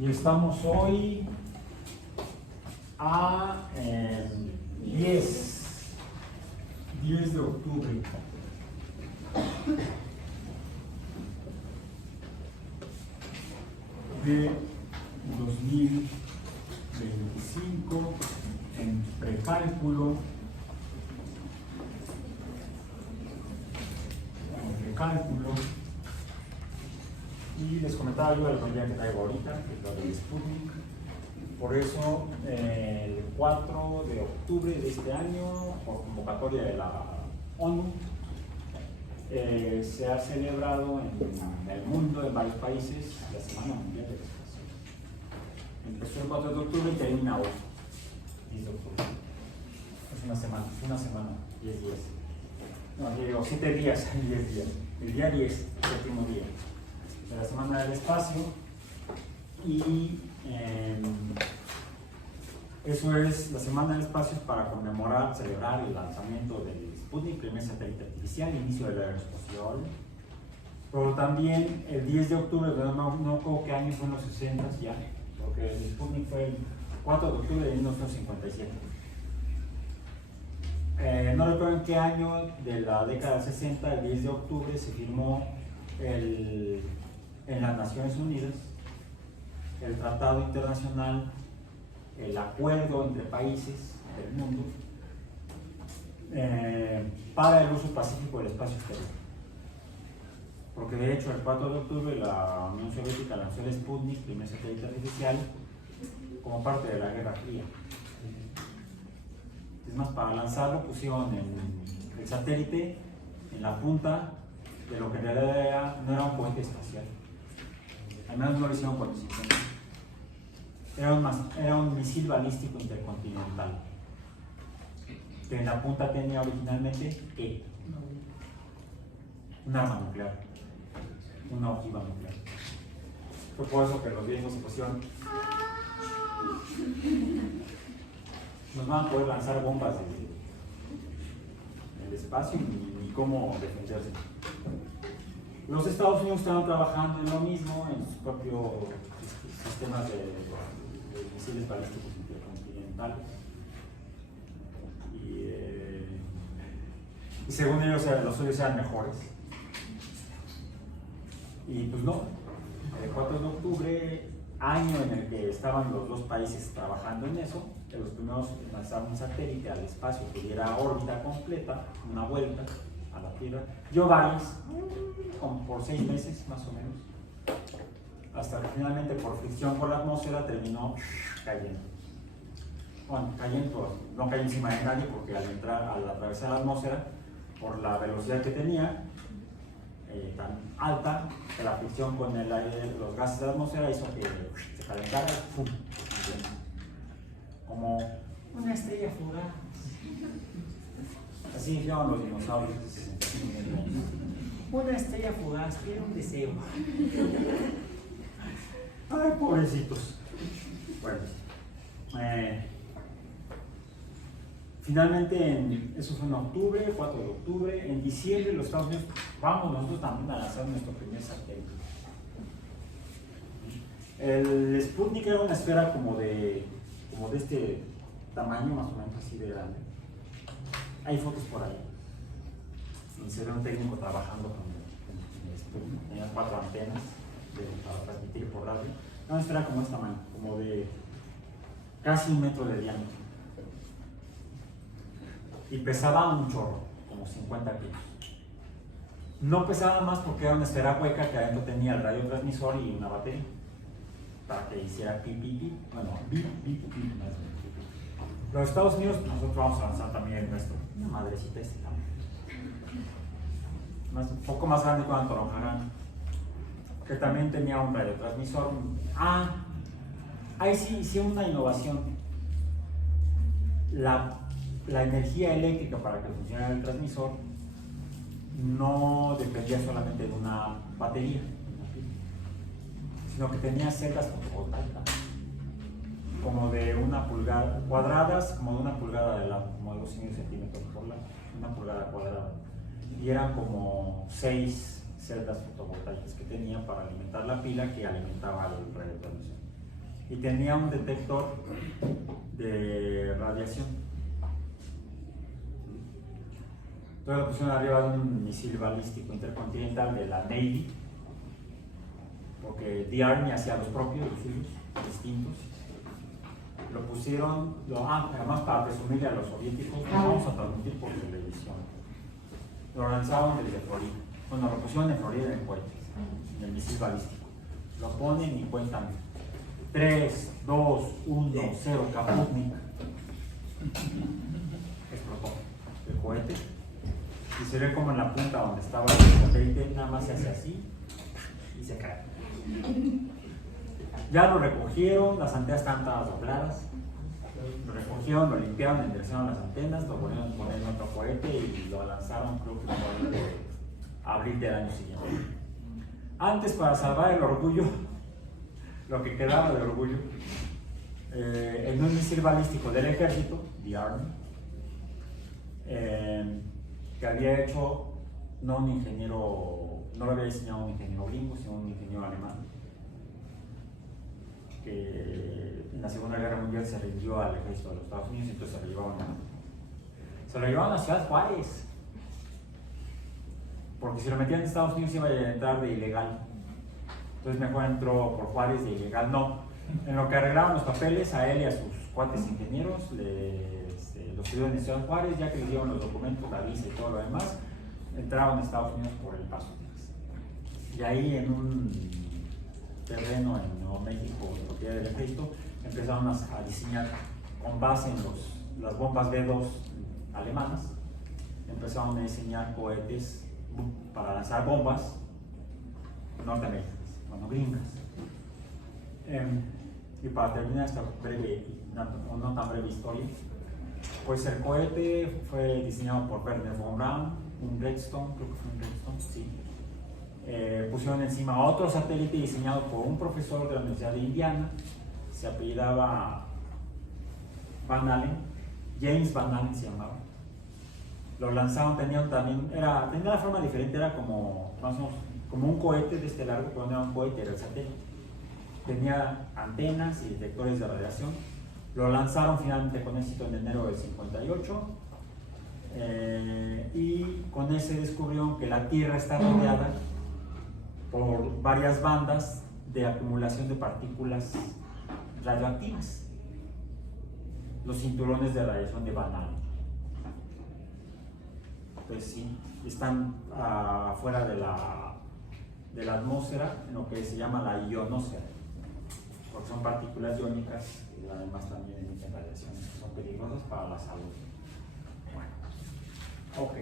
Y estamos hoy a 10 de octubre. De 2025 en precálculo. Y les comentaba yo la mayoría que traigo ahorita, que es lo del Sputnik. Por eso, el 4 de octubre de este año, por convocatoria de la ONU, se ha celebrado en el mundo, en varios países, la Semana Mundial del Espacio. Empezó el 4 de octubre y termina hoy, 10 de octubre. Es una semana, 10 días. No, digo 7 días, 10 días. El día 10, séptimo día de la Semana del Espacio. Y eso es la Semana del Espacio para conmemorar, celebrar el lanzamiento del Sputnik, primer satélite artificial, inicio de la aeroespacial. Pero también el 10 de octubre, no creo qué año son los 60 ya, porque el Sputnik fue el 4 de octubre de 1957. No recuerdo en qué año de la década del 60, el 10 de octubre, se firmó en las Naciones Unidas el Tratado Internacional, el acuerdo entre países del mundo para el uso pacífico del espacio exterior. Porque de hecho el 4 de octubre la Unión Soviética lanzó el Sputnik, primer satélite artificial, como parte de la Guerra Fría. Es más, para lanzarlo pusieron el satélite en la punta de lo que en realidad no era un cohete espacial. Al menos no lo hicieron por existencia. Era un misil balístico intercontinental, que en la punta tenía originalmente ¿qué? Un arma nuclear, una ojiva nuclear. Fue por eso que los griegos se pusieron. Nos van a poder lanzar bombas en el espacio ni cómo defenderse. Los Estados Unidos estaban trabajando en lo mismo, en sus propios sistemas de misiles balísticos intercontinentales. Y según ellos, los suyos eran mejores. Y pues no, el 4 de octubre, año en el que estaban los dos países trabajando en eso, que los primeros lanzaron un satélite al espacio que diera órbita completa, una vuelta a la Tierra, dio varios, como por 6 meses más o menos, hasta que finalmente por fricción con la atmósfera terminó cayendo. Bueno, cayendo, no cayó encima de nadie porque al atravesar la atmósfera, por la velocidad que tenía, tan alta, que la fricción con el aire, los gases de la atmósfera hizo que se calentara, ¡pum!, como una estrella fugaz. Así dijeron los dinosaurios. Una estrella fugaz, tiene un deseo. Ay, pobrecitos. Bueno, finalmente, eso fue en octubre, 4 de octubre. En diciembre, los Estados Unidos, vamos nosotros también a lanzar nuestro primer satélite. El Sputnik era una esfera como de este tamaño, más o menos así de grande. Hay fotos por ahí. Y se ve un técnico trabajando con el Sputnik. Tenía 4 antenas para transmitir por radio. Era una esfera como de este tamaño, como de casi 1 metro de diámetro. Y pesaba un chorro, como 50 kilos. No pesaba más porque era una esfera hueca que adentro tenía el radiotransmisor y una batería para que hiciera pi, pi, pi. Bueno, pi, pi, pi, pi. Los Estados Unidos, nosotros vamos a lanzar también el nuestro. Una madrecita este tamaño. Un poco más grande que una toronja, que también tenía un radiotransmisor. Ahí sí hicieron una innovación. La energía eléctrica para que funcionara el transmisor no dependía solamente de una batería, sino que tenía celdas fotovoltaicas, como de 1 pulgada, cuadradas, como de 1 pulgada de lado, como de 2,5 centímetros por lado, 1 pulgada cuadrada. Y eran como 6 celdas fotovoltaicas que tenía para alimentar la pila que alimentaba el radiotransmisor. y tenía un detector de radiación. Entonces lo pusieron arriba de un misil balístico intercontinental de la Navy, porque The Army hacía los propios misiles distintos. Lo pusieron, además para presumirle a los soviéticos, lo vamos a transmitir por televisión. Lo lanzaron desde Florida. Bueno, lo pusieron en Florida en el cohete, en el misil balístico. Lo ponen y cuentan 3, 2, 1, 0, Kaputnik. Explotó el cohete. Y se ve como en la punta donde estaba el satélite, nada más se hace así y se cae. Ya lo recogieron, las antenas estaban todas dobladas. Lo recogieron, lo limpiaron, enderezaron las antenas, lo volvieron a poner en otro cohete y lo lanzaron, creo que por abril del año siguiente. Antes, para salvar el orgullo, lo que quedaba del orgullo, en un misil balístico del ejército, The Army, que había hecho no un ingeniero, no lo había diseñado un ingeniero gringo, sino un ingeniero alemán, que en la Segunda Guerra Mundial se rindió al ejército de los Estados Unidos y entonces se lo llevaban a Ciudad Juárez, porque si lo metían en Estados Unidos iba a entrar de ilegal. Entonces mejor entró por Juárez de ilegal. No, en lo que arreglaban los papeles a él y a sus cuates ingenieros, los tuvieron en Ciudad Juárez, ya que les dieron los documentos, la visa y todo lo demás, entraron a Estados Unidos por el Paso, Texas. Y ahí en un terreno en Nuevo México, propiedad del ejército, empezaron a diseñar con base en las bombas B-2 alemanas, empezaron a diseñar cohetes para lanzar bombas norteamericanas, bueno, gringas. Y para terminar esta breve, no tan breve historia, pues el cohete fue diseñado por Wernher von Braun, un Redstone, creo que fue un Redstone, sí. Pusieron encima otro satélite diseñado por un profesor de la Universidad de Indiana, se apellidaba Van Allen, James Van Allen se llamaba. Lo lanzaron, tenía la forma diferente, era como un cohete de este largo, pero no era un cohete, era el satélite. Tenía antenas y detectores de radiación. Lo lanzaron finalmente con éxito en enero del 58 y con ese descubrieron que la Tierra está rodeada por varias bandas de acumulación de partículas radioactivas, los cinturones de radiación de Van Allen. Entonces sí, están afuera de la atmósfera, en lo que se llama la ionosfera, porque son partículas iónicas y además también emiten radiaciones que son peligrosas para la salud. Bueno, ok.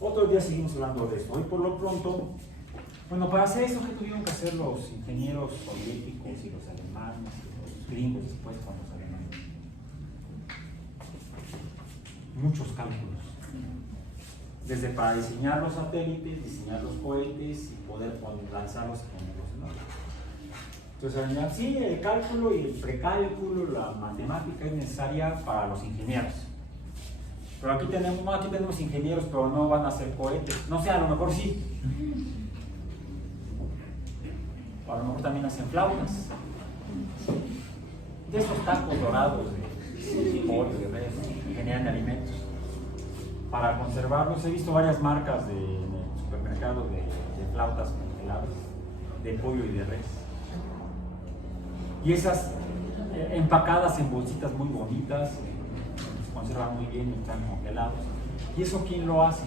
Otro día seguimos hablando de esto. Hoy por lo pronto, bueno, para hacer eso, ¿qué tuvieron que hacer los ingenieros soviéticos y los alemanes y los gringos después con los alemanes? Muchos cálculos. Desde para diseñar los satélites, diseñar los cohetes y poder lanzarlos en los Entonces, sí, el cálculo y el precálculo, la matemática es necesaria para los ingenieros. Pero aquí tenemos ingenieros, pero no van a hacer cohetes. No sé, a lo mejor sí. O a lo mejor también hacen flautas. De esos tacos dorados de pollo, de res, que generan alimentos. Para conservarlos, he visto varias marcas en el supermercado de flautas congeladas, de pollo y de res. Y esas empacadas en bolsitas muy bonitas, se conservan muy bien y están congelados. ¿Y eso quién lo hace?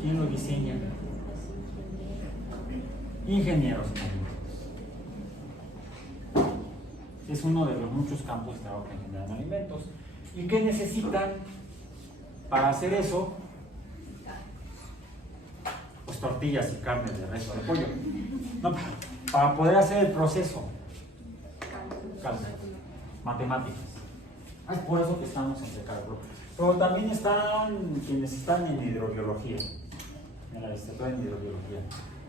¿Quién lo diseña? Ingenieros. Es uno de los muchos campos de trabajo que generan alimentos. ¿Y qué necesitan para hacer eso? Pues tortillas y carnes de res o de pollo. No, para poder hacer el proceso. Cálculo, matemáticas. Es por eso que estamos entre cálculo. Pero también están quienes están en hidrobiología, en la licenciatura en hidrobiología.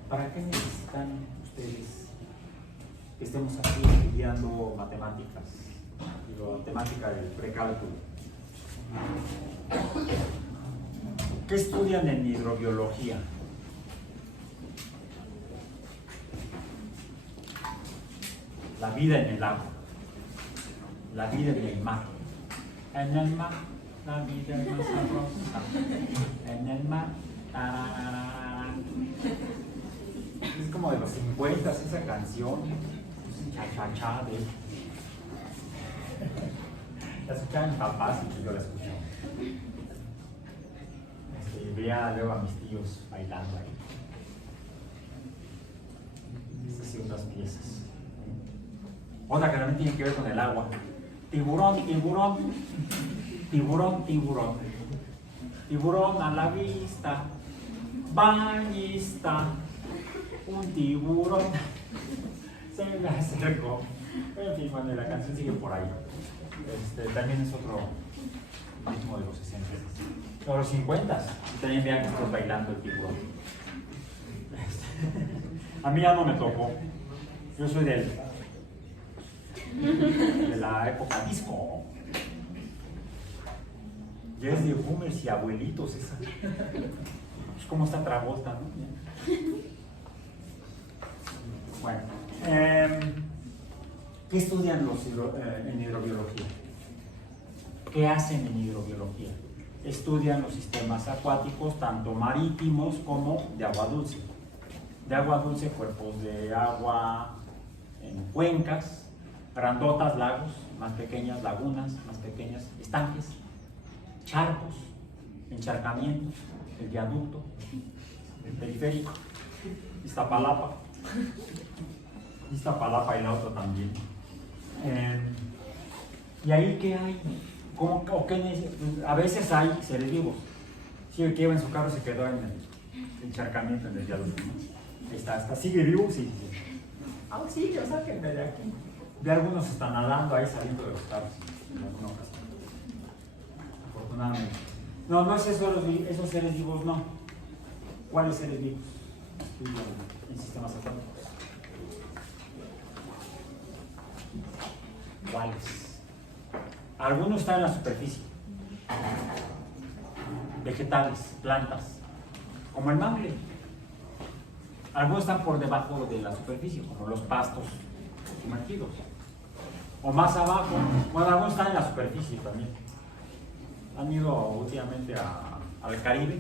¿Para qué necesitan ustedes que estemos aquí estudiando matemáticas? Digo, temática del precálculo. ¿Qué estudian en hidrobiología? la vida en el agua, la vida en el mar. En el mar, la vida es más sabrosa. En el mar, tarararán. Es como de los 50 esa canción, cha-cha-cha de... La escuchaban mis papás y yo la escuché. Veía luego a mis tíos bailando ahí. Esas y otras piezas. Otra que también tiene que ver con el agua. Tiburón, tiburón, tiburón, tiburón. Tiburón a la vista, bañista, un tiburón. Se me acercó. En fin, bueno, la canción sigue por ahí. También es otro ritmo de los 60. O los 50. Y también vean que estamos bailando el tiburón. A mí ya no me tocó. Yo soy de la época disco. Ya es de boomers y abuelitos esa. Es como esta Travolta, ¿no? Bueno. ¿Qué estudian en hidrobiología? ¿Qué hacen en hidrobiología? Estudian los sistemas acuáticos, tanto marítimos como de agua dulce. De agua dulce, cuerpos de agua en cuencas, grandotas, lagos, más pequeñas, lagunas, más pequeñas, estanques, charcos, encharcamientos, el viaducto, el periférico, Iztapalapa y la otra también. ¿Y ahí qué hay? A veces hay seres vivos. Si el que iba en su carro se quedó en el encharcamiento, en el viaducto, ¿no? Está, sigue vivo, sí. Auxilio, sáquenme de aquí. De algunos están nadando ahí saliendo de los carros en alguna ocasión. Afortunadamente. No es eso, esos seres vivos no. ¿Cuáles seres vivos? En sistemas acuáticos. ¿Cuáles? Algunos están en la superficie. Vegetales, plantas, como el mangle. Algunos están por debajo de la superficie, como los pastos sumergidos. O más abajo, bueno, algunos están en la superficie también. Han ido últimamente al Caribe.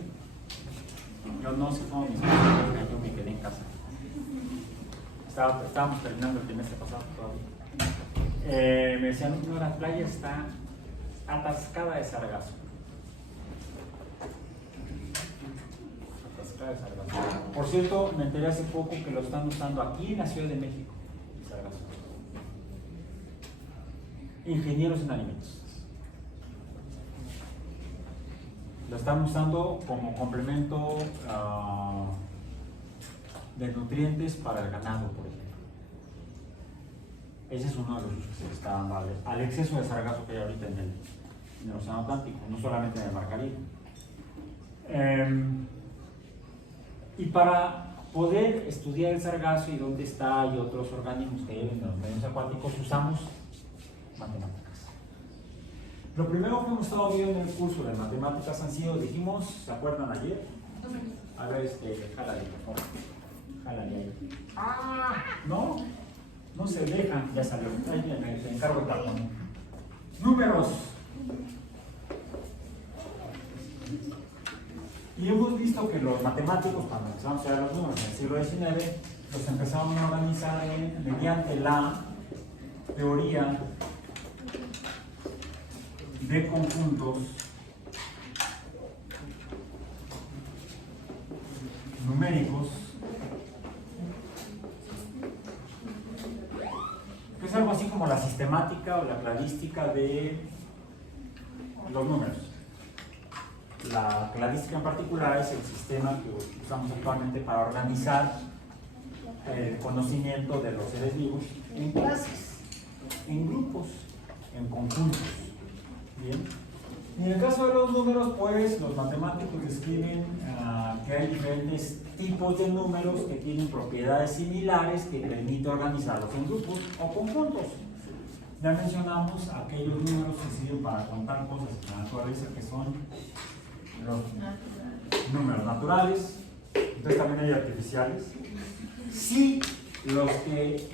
Yo no sé cómo mis amigos, yo me quedé en casa. Estábamos terminando el trimestre pasado todavía. Me decían, no, la playa está atascada de sargazo. Atascada de sargazo. Por cierto, me enteré hace poco que lo están usando aquí en la Ciudad de México, el sargazo. Ingenieros en alimentos. Lo están usando como complemento de nutrientes para el ganado, por ejemplo. Ese es uno de los usos que se le está dando al exceso de sargazo que hay ahorita en el Océano Atlántico, no solamente en el Mar Caribe. Y para poder estudiar el sargazo y dónde está y otros organismos que viven en los medios acuáticos, usamos matemáticas. Lo primero que hemos estado viendo en el curso de matemáticas han sido, dijimos, ¿se acuerdan ayer? A ver, jálale, por favor. Jálale ahí. No se dejan, ya salió. Ahí me encargo el tapón. Números. Y hemos visto que los matemáticos, cuando empezamos a estudiar los números en el siglo XIX, los empezaron a organizar mediante la teoría de conjuntos numéricos, que es algo así como la sistemática o la cladística de los números. La cladística en particular es el sistema que usamos actualmente para organizar el conocimiento de los seres vivos en clases, en grupos, en conjuntos. Bien. Y en el caso de los números, pues los matemáticos describen que hay diferentes tipos de números que tienen propiedades similares que permiten organizarlos en grupos o conjuntos. Ya mencionamos aquellos números que sirven para contar cosas en la naturaleza, que son los números naturales, entonces también hay artificiales. Sí, los que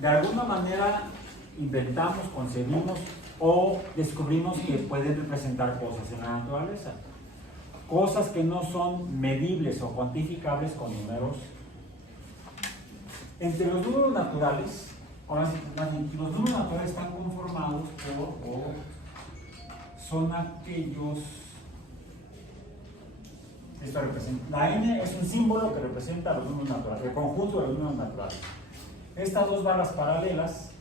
de alguna manera inventamos, concebimos o descubrimos que pueden representar cosas en la naturaleza. Cosas que no son medibles o cuantificables con números. Entre los números naturales, ahora sí, los números naturales están conformados por son aquellos. Esto representa, la n es un símbolo que representa los números naturales, el conjunto de los números naturales. Estas dos barras paralelas,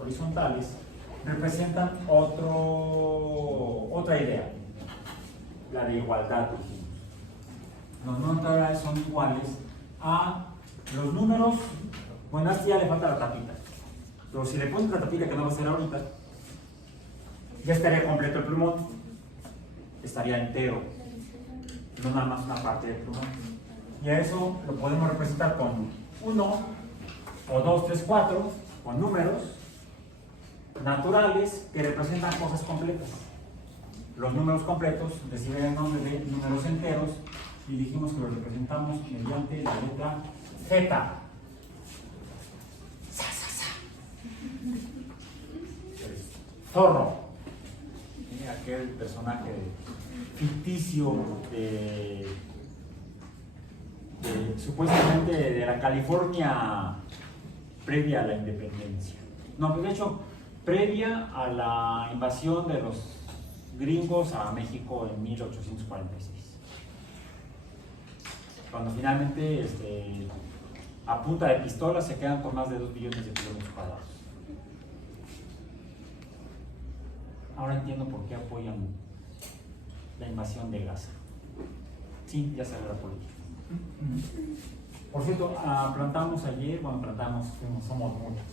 horizontales, representan otra idea, la de igualdad. Los números naturales son iguales a los números. Bueno, a este ya le falta la tapita, pero si le pones la tapita, que no va a ser ahorita, ya estaría completo el plumón, estaría entero, no nada más una parte del plumón. Y a eso lo podemos representar con 1, o 2, 3, 4, con números naturales que representan cosas completas. Los números completos reciben el nombre de números enteros y dijimos que los representamos mediante la letra Z. Zorro, aquel personaje ficticio supuestamente de la California previa a la independencia. No, de hecho, previa a la invasión de los gringos a México en 1846. Cuando finalmente, a punta de pistola, se quedan con más de 2 billones de kilómetros cuadrados. Ahora entiendo por qué apoyan la invasión de Gaza. Sí, ya salió la política. Por cierto, plantamos ayer, somos muchos.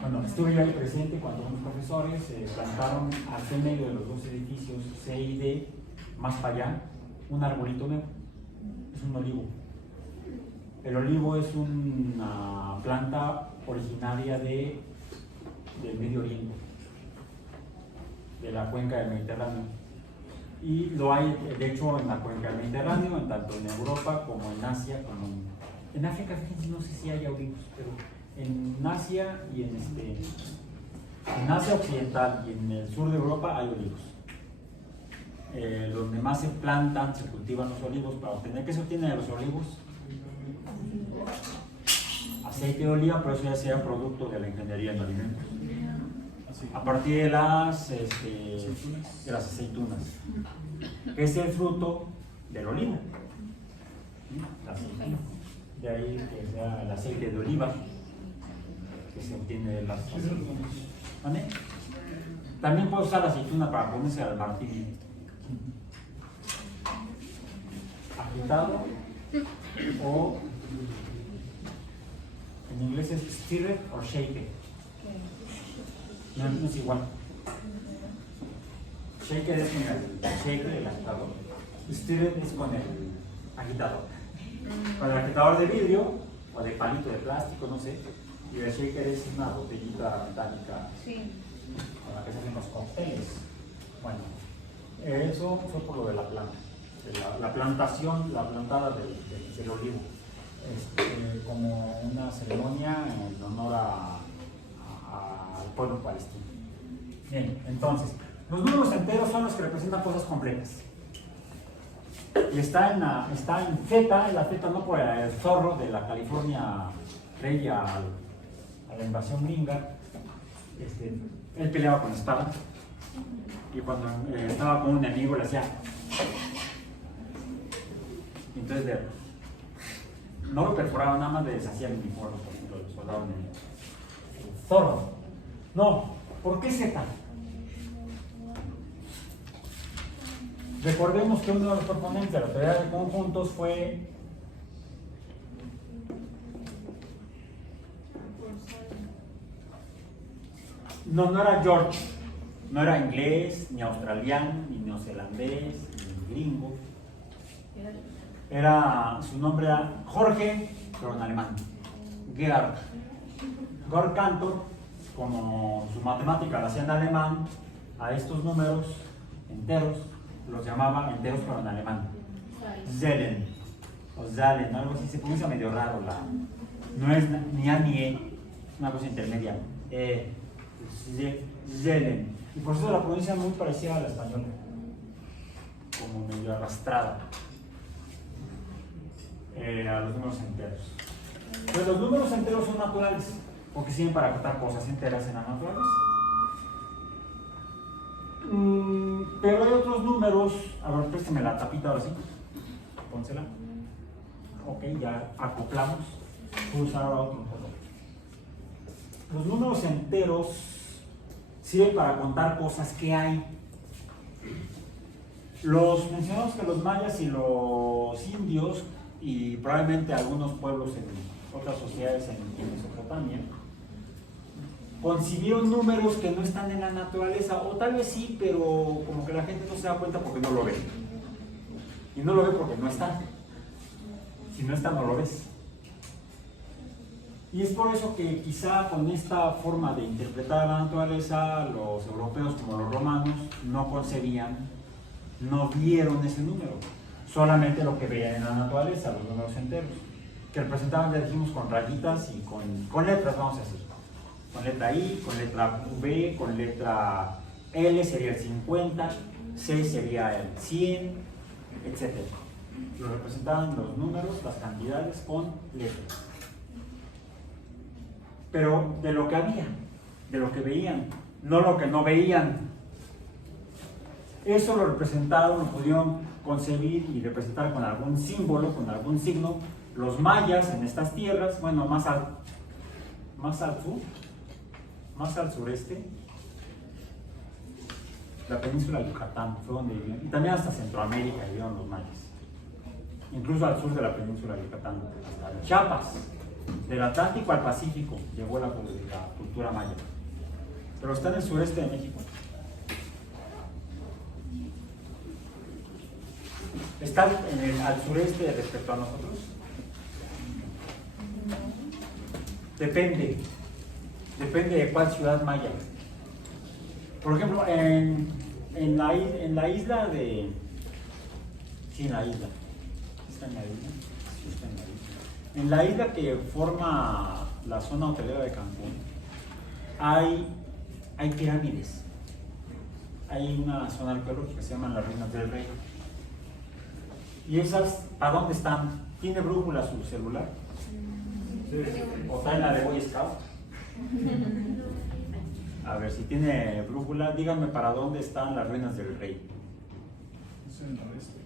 Bueno, estuve yo ahí presente cuando unos profesores plantaron hacia el medio de los dos edificios C y D, más para allá, un arbolito nuevo. Es un olivo. El olivo es una planta originaria del Medio Oriente, de la cuenca del Mediterráneo. Y lo hay, de hecho, en la cuenca del Mediterráneo, tanto en Europa como en Asia, como en África. Fíjense, no sé si hay olivos, pero en Asia y en Asia Occidental y en el sur de Europa hay olivos. Donde más se plantan, se cultivan los olivos. Para obtener, ¿qué se obtiene de los olivos? Aceite de oliva, pero eso ya sea producto de la ingeniería en alimentos. A partir de las aceitunas, que es el fruto del olivo. De ahí que sea el aceite de oliva que se obtiene de las aceitunas. ¿Vale? También puedo usar la aceituna para ponerse al martillo. Agitado, o en inglés es stirred o shaken. No es igual. Shaker es con el shaker, el agitador. Stirred es con el agitador. Con el agitador de vidrio o de palito de plástico, no sé. Y el shaker es una botellita metálica con la que se hacen los cócteles. Bueno, eso fue por lo de la planta. La plantación, la plantada del olivo. Como una ceremonia en honor al pueblo palestino. Bien, entonces, los números enteros son los que representan cosas completas. Y está en Z, la Z no por el zorro de la California previa a la invasión gringa. Él peleaba con espada y cuando estaba con un enemigo le hacía. Entonces no lo perforaba, nada más le deshacía el uniforme, por ejemplo, el soldado enemigo. Zorro. No, ¿por qué Z? Recordemos que uno de los proponentes de la teoría de conjuntos fue no era George, no era inglés, ni australiano, ni neozelandés, ni gringo. Su nombre era Jorge, pero en alemán. Georg Cantor, como su matemática la hacía en alemán, a estos números enteros los llamaba enteros, pero en alemán. Zellen o Zahlen, algo así, se pronuncia medio raro. No es ni A ni E, una cosa intermedia. Zelen. Y por eso la pronuncia es muy parecida a la española, como medio arrastrada a los números enteros. Pues los números enteros son naturales, porque sirven para contar cosas enteras en la naturaleza. Pero hay otros números. A ver, présteme la tapita ahora sí. Pónsela. Ok, ya acoplamos. Voy a usar ahora otro. Los números enteros sirven para contar cosas que hay. Mencionamos que los mayas y los indios, y probablemente algunos pueblos en otras sociedades en Mesopotamia, concibieron números que no están en la naturaleza, o tal vez sí, pero como que la gente no se da cuenta porque no lo ve. Y no lo ve porque no está. Si no está, no lo ves. Y es por eso que quizá con esta forma de interpretar la naturaleza, los europeos como los romanos no concebían, no vieron ese número, solamente lo que veían en la naturaleza, los números enteros, que representaban, ya dijimos, con rayitas y con letras, vamos a decir. Con letra I, con letra V, con letra L sería el 50, C sería el 100, etc. Lo representaban los números, las cantidades con letras. Pero de lo que había, de lo que veían, no lo que no veían. Eso lo representaron, lo pudieron concebir y representar con algún símbolo, con algún signo, los mayas en estas tierras, bueno, más al sur, más al sureste, la península de Yucatán fue donde vivían, y también hasta Centroamérica vivieron los mayas, incluso al sur de la península de Yucatán, hasta Chiapas, del Atlántico al Pacífico llegó la cultura maya, pero está en el sureste de México. ¿Está al sureste respecto a nosotros? Depende de cuál ciudad maya. Por ejemplo, en la isla de... Sí, en la isla. ¿Está en la isla? Sí, está en la isla. En la isla que forma la zona hotelera de Cancún, hay pirámides. Hay una zona arqueológica que se llama las Ruinas del Rey. ¿Y esas para dónde están? ¿Tiene brújula su celular? ¿O está en la de Boy Scout? A ver, si tiene brújula, díganme para dónde están las Ruinas del Rey. Es en el noreste.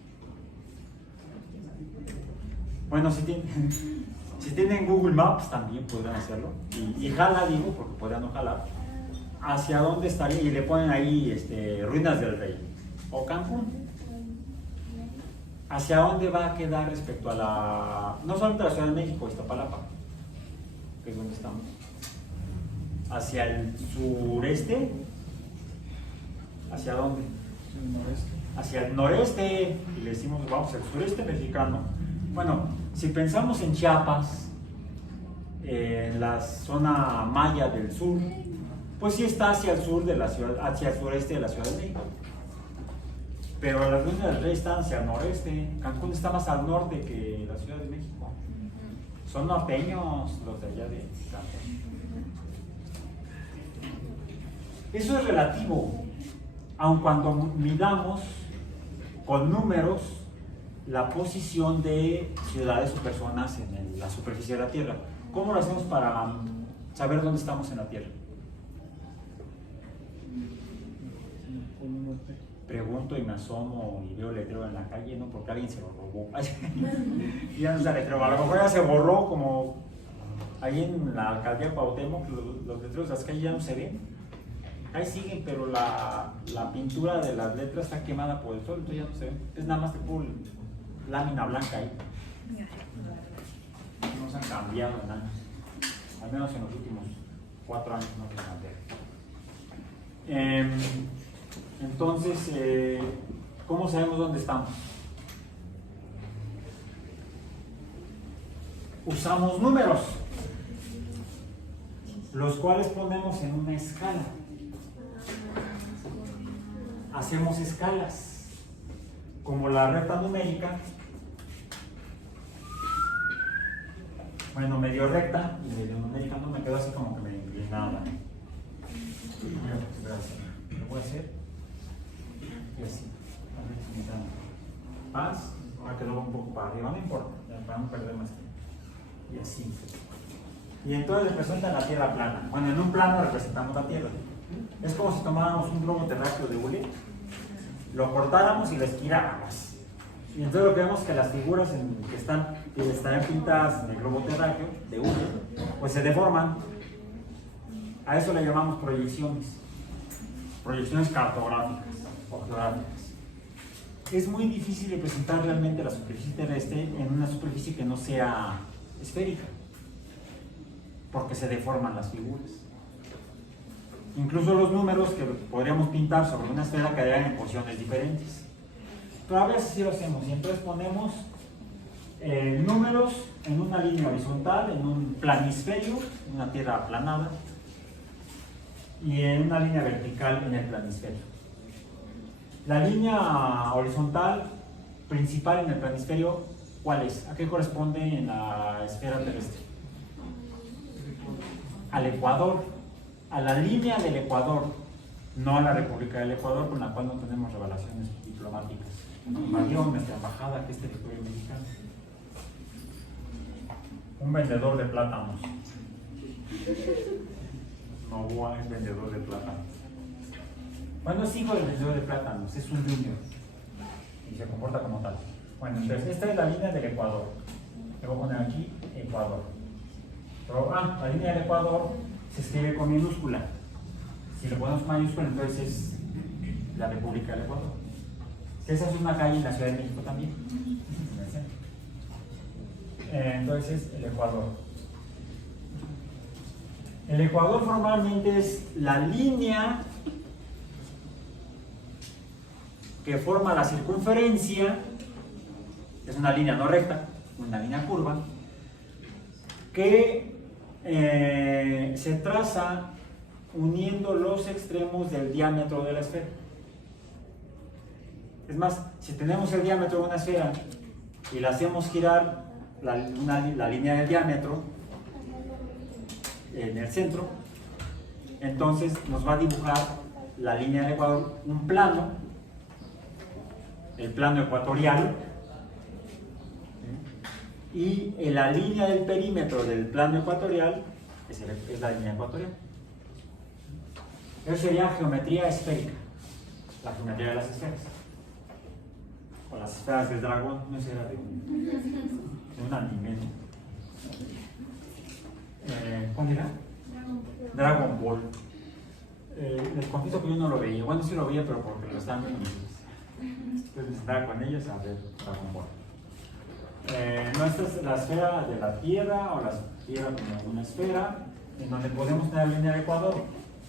Bueno, si tienen Google Maps también podrán hacerlo. Y jala, digo, porque podrían no jalar. ¿Hacia dónde estaría? Y le ponen ahí Ruinas del Rey. O Cancún. ¿Hacia dónde va a quedar respecto a no solamente la Ciudad de México, Iztapalapa, que es donde estamos? ¿Hacia el sureste? ¿Hacia dónde? El noreste. Hacia el noreste, y le decimos, vamos al sureste mexicano. Bueno, si pensamos en Chiapas, en la zona maya del sur, pues sí está hacia el sur de la ciudad, hacia el sureste de la Ciudad de México. Pero las Ruinas del Rey están hacia el noreste. Cancún está más al norte que la Ciudad de México. Son norteños los de allá de Cancún. Eso es relativo, aun cuando midamos con números la posición de ciudades o personas en la superficie de la Tierra. ¿Cómo lo hacemos para saber dónde estamos en la Tierra? Pregunto y me asomo y veo el letrero en la calle, no porque alguien se lo robó. Y ya no está el letrero, a lo mejor ya se borró, como ahí en la alcaldía Cuauhtémoc, los letreros de las calles ya no se ven. Ahí siguen, pero la pintura de las letras está quemada por el sol, entonces ya no se ven. Es nada más de pura lámina blanca ahí. No se han cambiado en años, al menos en los últimos 4 años no se han cambiado. Entonces, ¿cómo sabemos dónde estamos? Usamos números, los cuales ponemos en una escala. Hacemos escalas, como la recta numérica. bueno, medio recta y medio numérica, no me quedó así como que me inclinaba. Lo voy a hacer y así. A ver si me dan paz. Ahora quedó un poco para arriba, no importa, para no perder más tiempo. Y así. Y entonces representan la Tierra plana. Bueno, en un plano representamos la Tierra. Es como si tomáramos un globo terráqueo de hule, lo cortáramos y lo estiráramos. Y entonces lo que vemos es que las figuras que están pintadas en el globo terráqueo de hule, pues se deforman. A eso le llamamos proyecciones. Proyecciones cartográficas o geográficas. Es muy difícil representar realmente la superficie terrestre en una superficie que no sea esférica, porque se deforman las figuras. Incluso los números que podríamos pintar sobre una esfera quedarían en posiciones diferentes. Pero a veces sí lo hacemos, y entonces ponemos números en una línea horizontal, en un planisferio, una tierra aplanada, y en una línea vertical en el planisferio. La línea horizontal principal en el planisferio, ¿cuál es? ¿A qué corresponde en la esfera terrestre? Al Ecuador, a la línea del Ecuador, no a la República del Ecuador, con la cual no tenemos relaciones diplomáticas. Invadió nuestra embajada, que es territorio mexicano. Un vendedor de plátanos. No es vendedor de plátanos. Bueno, es hijo del vendedor de plátanos, es un junior y se comporta como tal. Bueno, entonces esta es la línea del Ecuador. Le voy a poner aquí Ecuador. Pero, la línea del Ecuador se escribe con minúscula. Si le ponemos mayúscula, entonces es la República del Ecuador. Esa es una calle en la Ciudad de México también. Entonces, el Ecuador. El Ecuador formalmente es la línea que forma la circunferencia, es una línea no recta, una línea curva, que se traza uniendo los extremos del diámetro de la esfera. Es más, si tenemos el diámetro de una esfera y la hacemos girar la línea del diámetro en el centro, entonces nos va a dibujar la línea del Ecuador, un plano, el plano ecuatorial, y en la línea del perímetro del plano ecuatorial es la línea ecuatorial. Eso sería geometría esférica, la geometría de las esferas. O las esferas del dragón, no sé, era de un anime. ¿Cuál era? Dragon Ball. Les confieso que yo no lo veía. Bueno, sí lo veía, pero porque lo estaban viendo. Entonces estaba con ellos a ver Dragon Ball. No, esta es la esfera de la Tierra, o la Tierra como una esfera, en donde podemos tener la línea de Ecuador.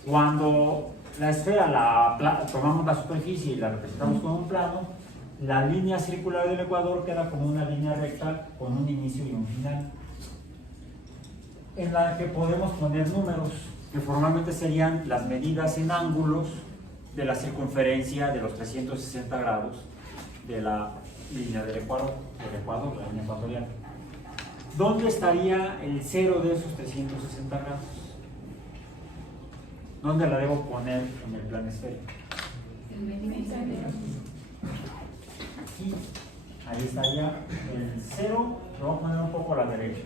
Cuando la esfera tomamos la superficie y la representamos con un plano, la línea circular del Ecuador queda como una línea recta con un inicio y un final, en la que podemos poner números que formalmente serían las medidas en ángulos de la circunferencia de los 360 grados de la línea del Ecuador, la línea ecuatorial. ¿Dónde estaría el cero de esos 360 grados? ¿Dónde la debo poner en el plano esférico? Aquí, ahí estaría el cero, lo voy a poner un poco a la derecha.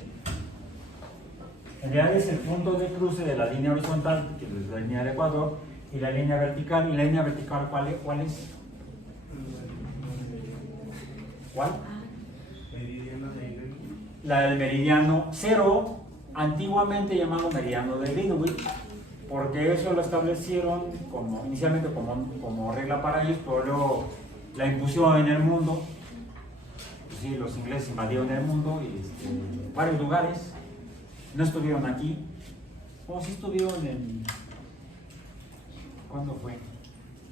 En realidad es el punto de cruce de la línea horizontal, que es la línea del Ecuador, y la línea vertical. ¿Y la línea vertical cuál es? ¿Cuál? La del meridiano cero, antiguamente llamado meridiano de Greenwich, porque eso lo establecieron inicialmente como regla para ellos, pero luego la impusieron en el mundo. Pues sí, los ingleses invadieron el mundo y varios lugares. No estuvieron aquí. ¿Cómo sí estuvieron en... ¿Cuándo fue?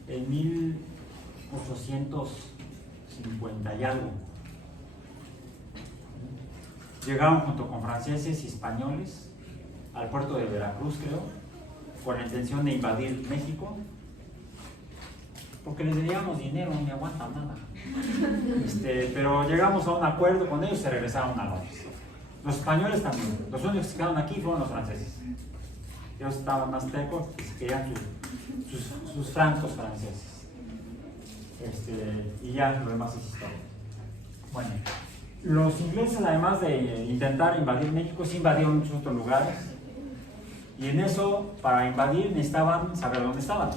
En 1850 y algo. Llegaron junto con franceses y españoles al puerto de Veracruz, creo, con la intención de invadir México, porque les debíamos dinero, ni aguantan nada. Pero llegamos a un acuerdo con ellos y se regresaron a Londres. Los españoles también. Los únicos que quedaron aquí fueron los franceses. Ellos estaban más tecos y se querían sus francos franceses. Y ya lo demás es historia. Bueno, los ingleses, además de intentar invadir México, sí invadieron muchos otros lugares. Y en eso, para invadir, necesitaban saber dónde estaban.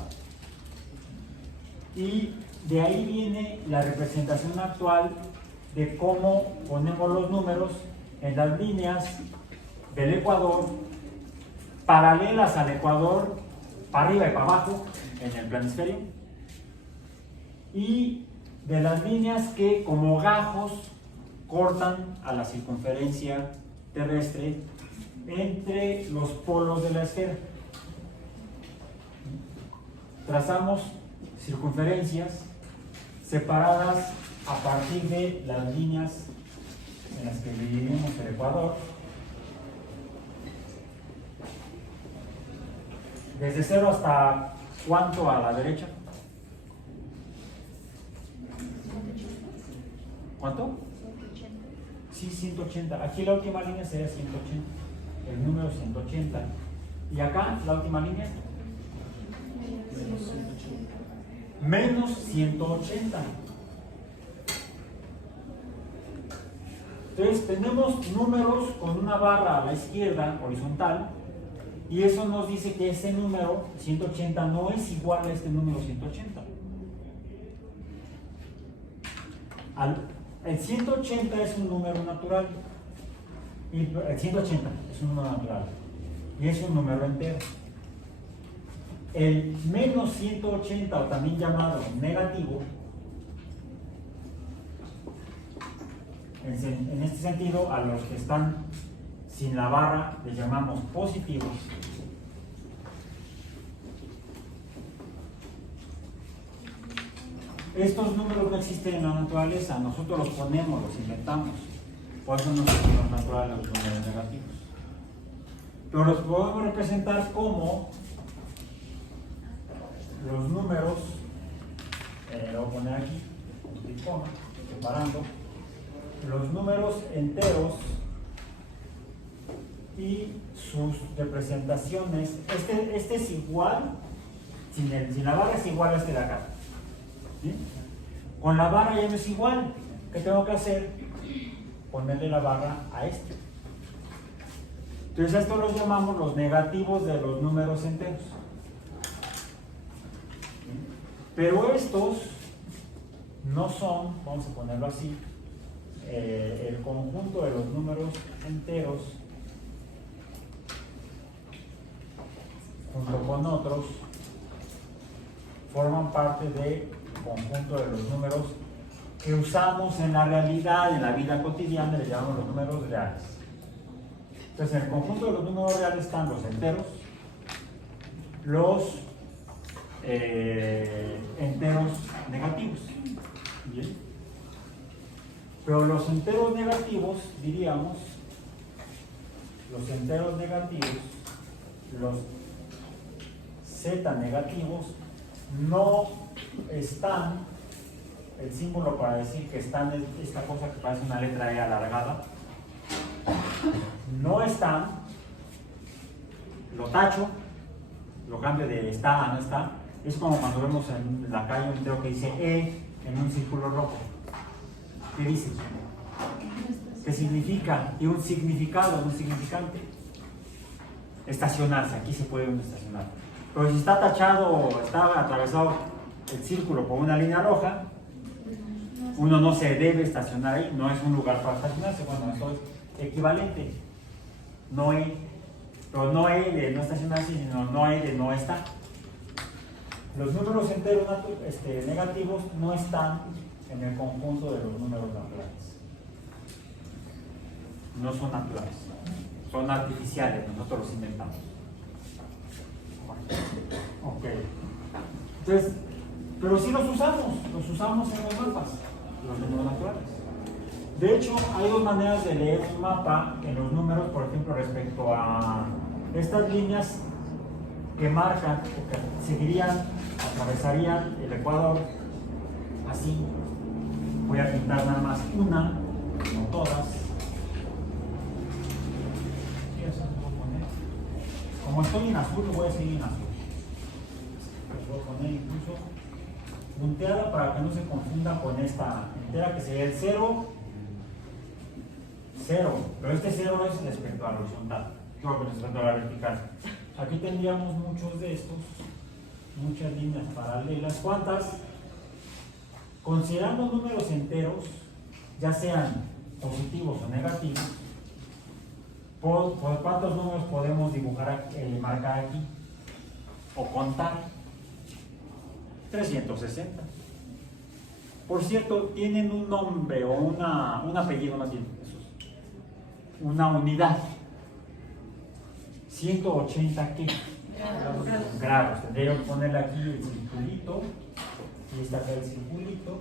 Y de ahí viene la representación actual de cómo ponemos los números en las líneas del Ecuador, paralelas al Ecuador, para arriba y para abajo, en el planisferio, y de las líneas que como gajos cortan a la circunferencia terrestre entre los polos de la esfera. Trazamos circunferencias separadas a partir de las líneas en las que dividimos el Ecuador. Desde 0 hasta ¿cuánto a la derecha? ¿Cuánto? Sí, 180. Aquí la última línea sería 180. El número 180. Y acá la última línea. Menos 180. Entonces tenemos números con una barra a la izquierda horizontal y eso nos dice que ese número 180 no es igual a este número 180. El 180 es un número natural. Y el 180 es un número natural y es un número entero. El menos 180, o también llamado negativo, en este sentido, a los que están sin la barra les llamamos positivos. Estos números no existen en la naturaleza, nosotros los ponemos, los inventamos. Por eso no son los naturales los números negativos. Pero los podemos representar como los números, lo voy a poner aquí, separando, los números enteros y sus representaciones. Este es igual, sin la barra es igual a este de acá. ¿Sí? Con la barra ya no es igual. ¿Qué tengo que hacer? Ponerle la barra a este. Entonces a esto los llamamos los negativos de los números enteros. Pero estos no son, vamos a ponerlo así, el conjunto de los números enteros junto con otros forman parte del conjunto de los números que usamos en la realidad, en la vida cotidiana, le llamamos los números reales. Entonces, en el conjunto de los números reales están los enteros, los enteros negativos. ¿Bien? Pero los enteros negativos, diríamos, los enteros negativos, los z negativos, no están, el símbolo para decir que están es esta cosa que parece una letra E alargada, no están, lo tacho, lo cambio de está a no está. Es como cuando vemos en la calle un entero que dice E en un círculo rojo. ¿Qué dice? ¿Qué significa? Y un significado, un significante. Estacionarse, aquí se puede uno estacionar. Pero si está tachado o está atravesado el círculo por una línea roja, uno no se debe estacionar ahí, no es un lugar para estacionarse. Bueno, eso es equivalente. No hay, pero no hay de no estacionarse, sino no hay de no estar. Los números enteros negativos no están en el conjunto de los números naturales. No son naturales, son artificiales, nosotros los inventamos. Ok. Entonces, pero sí los usamos en los mapas, los números naturales. De hecho, hay dos maneras de leer un mapa en los números, por ejemplo, respecto a estas líneas que marcan, que seguirían, atravesarían el Ecuador, así. Voy a pintar nada más una, no todas. como estoy en azul, voy a seguir en azul. Voy a poner incluso punteada para que no se confunda con esta entera que sería el 0, 0. Pero este 0 es respecto a la horizontal, no respecto a la vertical. Aquí tendríamos muchos de estos, muchas líneas paralelas. ¿Cuántas? Considerando números enteros, ya sean positivos o negativos, ¿por cuántos números podemos dibujar, marcar aquí? O contar. 360. Por cierto, tienen un nombre o un apellido más bien, una unidad. 180 ¿qué? Grados. Tendría que ponerle aquí el circulito y está acá el circulito.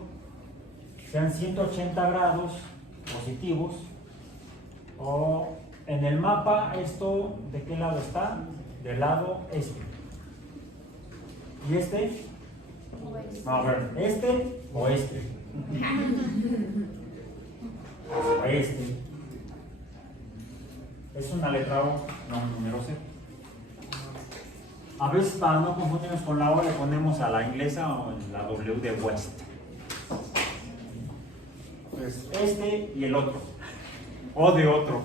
Sean 180 grados positivos. O en el mapa, esto, ¿de qué lado está? Del lado este. ¿Y este? Vamos a ver, ¿este o este? O este. Es una letra O, no un número C. A veces, para no confundirnos con la O, le ponemos a la inglesa o la W de West. Pues este y el otro. O de otro.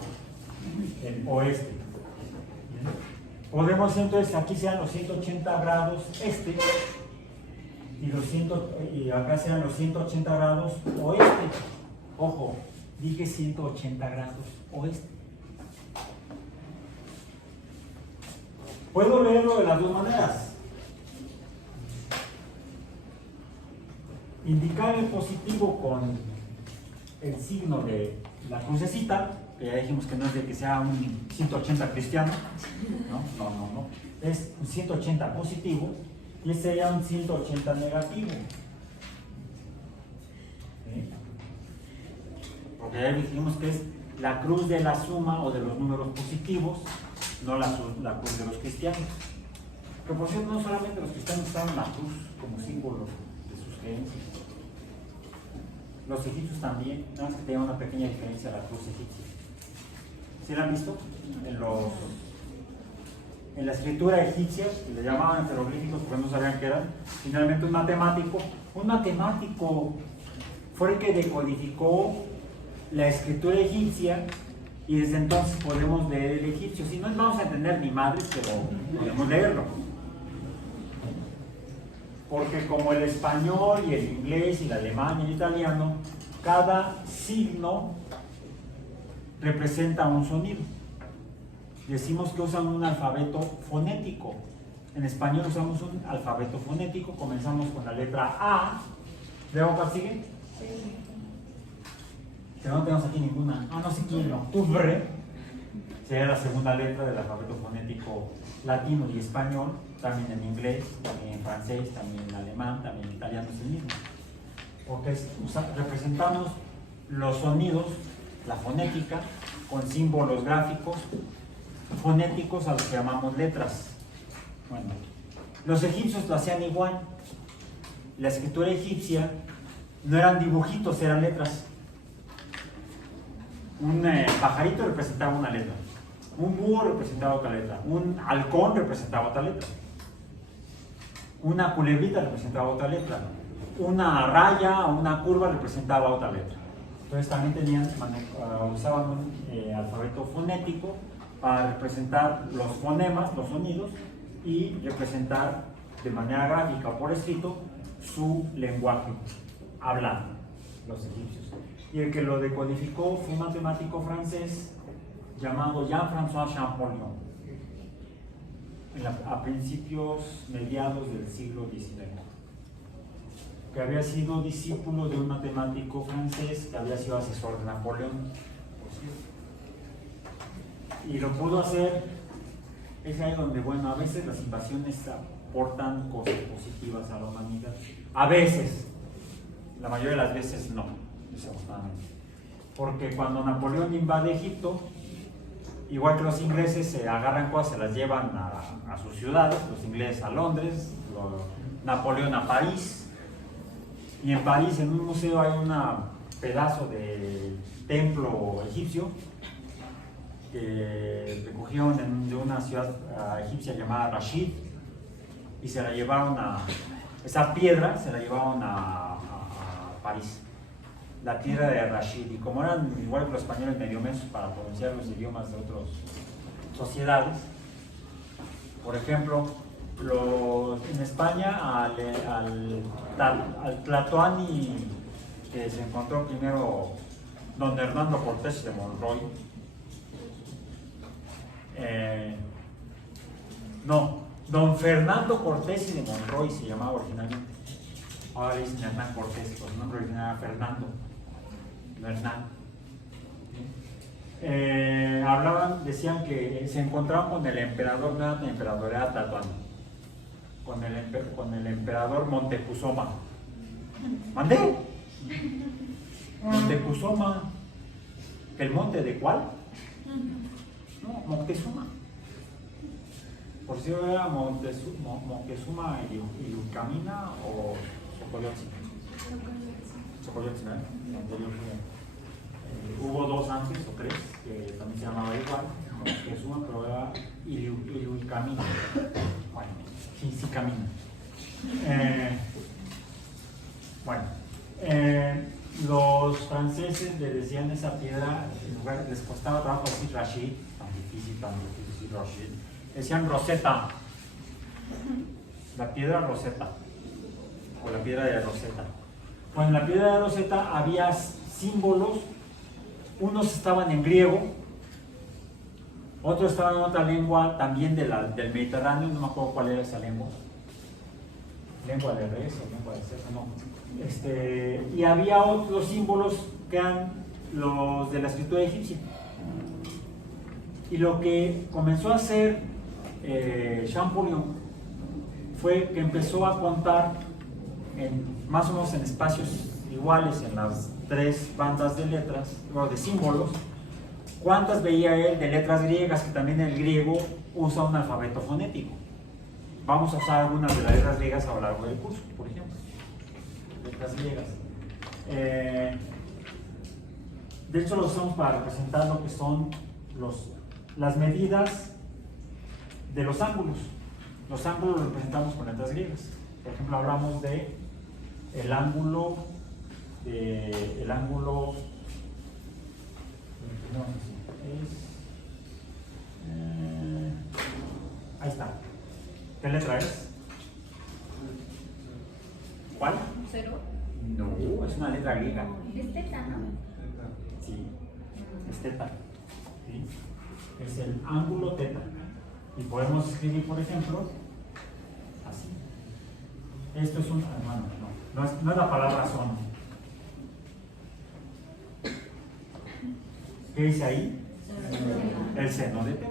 El oeste. Podemos entonces, aquí sean los 180 grados este. Y acá sean los 180 grados oeste. Ojo, dije 180 grados oeste. Puedo leerlo de las dos maneras. Indicar el positivo con el signo de la crucecita, que ya dijimos que no es de que sea un 180 cristiano, no. Es un 180 positivo y este sería un 180 negativo. ¿Sí? Porque ya dijimos que es la cruz de la suma o de los números positivos, no la cruz de los cristianos. Que por cierto, no solamente los cristianos usaban la cruz como símbolo de sus creencias. Los egipcios también, nada más que tenían una pequeña diferencia a la cruz egipcia. ¿Sí la han visto? En la escritura egipcia, que le llamaban jeroglíficos porque no sabían qué eran, finalmente un matemático fue el que decodificó la escritura egipcia y desde entonces podemos leer el egipcio. Si no vamos a entender ni madres, pero podemos leerlo. Porque como el español y el inglés y el alemán y el italiano, cada signo representa un sonido. Decimos que usan un alfabeto fonético. En español usamos un alfabeto fonético. Comenzamos con la letra A. ¿Luego cuál sigue? Que no tenemos aquí ninguna. No, sí quiero. Tubre sería la segunda letra del alfabeto fonético latino y español. También en inglés, también en francés, también en alemán, también en italiano es el mismo. Porque representamos los sonidos, la fonética, con símbolos gráficos fonéticos a los que llamamos letras. Bueno, los egipcios lo hacían igual. La escritura egipcia no eran dibujitos, eran letras. Un pajarito representaba una letra, un búho representaba otra letra, un halcón representaba otra letra, una culebrita representaba otra letra, una raya o una curva representaba otra letra. Entonces también usaban un alfabeto fonético para representar los fonemas, los sonidos, y representar de manera gráfica o por escrito su lenguaje hablado, los egipcios. Y el que lo decodificó fue un matemático francés llamado Jean-François Champollion, a principios, mediados del siglo XIX, que había sido discípulo de un matemático francés que había sido asesor de Napoleón, por cierto. Y lo pudo hacer. Es ahí donde, bueno, a veces las invasiones aportan cosas positivas a la humanidad. A veces, la mayoría de las veces no, desafortunadamente. Porque cuando Napoleón invade Egipto, igual que los ingleses se agarran cosas, se las llevan a sus ciudades, los ingleses a Londres, Napoleón a París. Y en París, en un museo, hay un pedazo de templo egipcio que recogieron de una ciudad egipcia llamada Rashid y se la llevaron esa piedra se la llevaron a París, la piedra de Rashid. Y como eran igual que los españoles medio mensos para pronunciar los idiomas de otras sociedades, por ejemplo, en España al Tlatoani que se encontró primero don Hernando Cortés de Monroy, don Fernando Cortés de Monroy se llamaba originalmente. Ahora le dicen Hernán Cortés, pues el nombre original era Fernando, no Hernán. Decían que se encontraron con el emperador, no era el emperador, era Tlatoani, con el emperador Montezuma. ¿Mandé? Montezuma. ¿El monte de cuál? No, Moctezuma. Por si era Moctezuma y Lucamina o Xocoyotzin. Xocoyotzin, hubo dos antes o tres que también se llamaba igual, Moctezuma, pero era Ilulcamina. Bueno, sí camina. Los franceses le decían esa piedra, en lugar les costaba trabajo decir Rashid, tan difícil decir Rashid, decían Rosetta, la piedra Rosetta, o la piedra de Rosetta. Bueno, en la piedra de Rosetta había símbolos, unos estaban en griego, otros estaban en otra lengua también del Mediterráneo, no me acuerdo cuál era esa lengua. Lengua de res o lengua de cerdo, no. Y había otros símbolos que eran los de la escritura egipcia. Y lo que comenzó a hacer Champollion fue que empezó a contar más o menos en espacios iguales en las tres bandas de letras, o de símbolos, cuántas veía él de letras griegas, que también el griego usa un alfabeto fonético. Vamos a usar algunas de las letras griegas a lo largo del curso, por ejemplo. Letras griegas. De hecho, lo usamos para representar lo que son las medidas de los ángulos. Los ángulos los representamos con letras griegas. Por ejemplo, hablamos de el ángulo ahí está. ¿Qué letra es? ¿Cuál? ¿Cero? No, es una letra griega. Es teta, ¿no? Sí, es teta. ¿Sí? Es el ángulo teta. Y podemos escribir, por ejemplo, así. Esto es un... no es la palabra son. ¿Qué dice ahí? El seno de teta.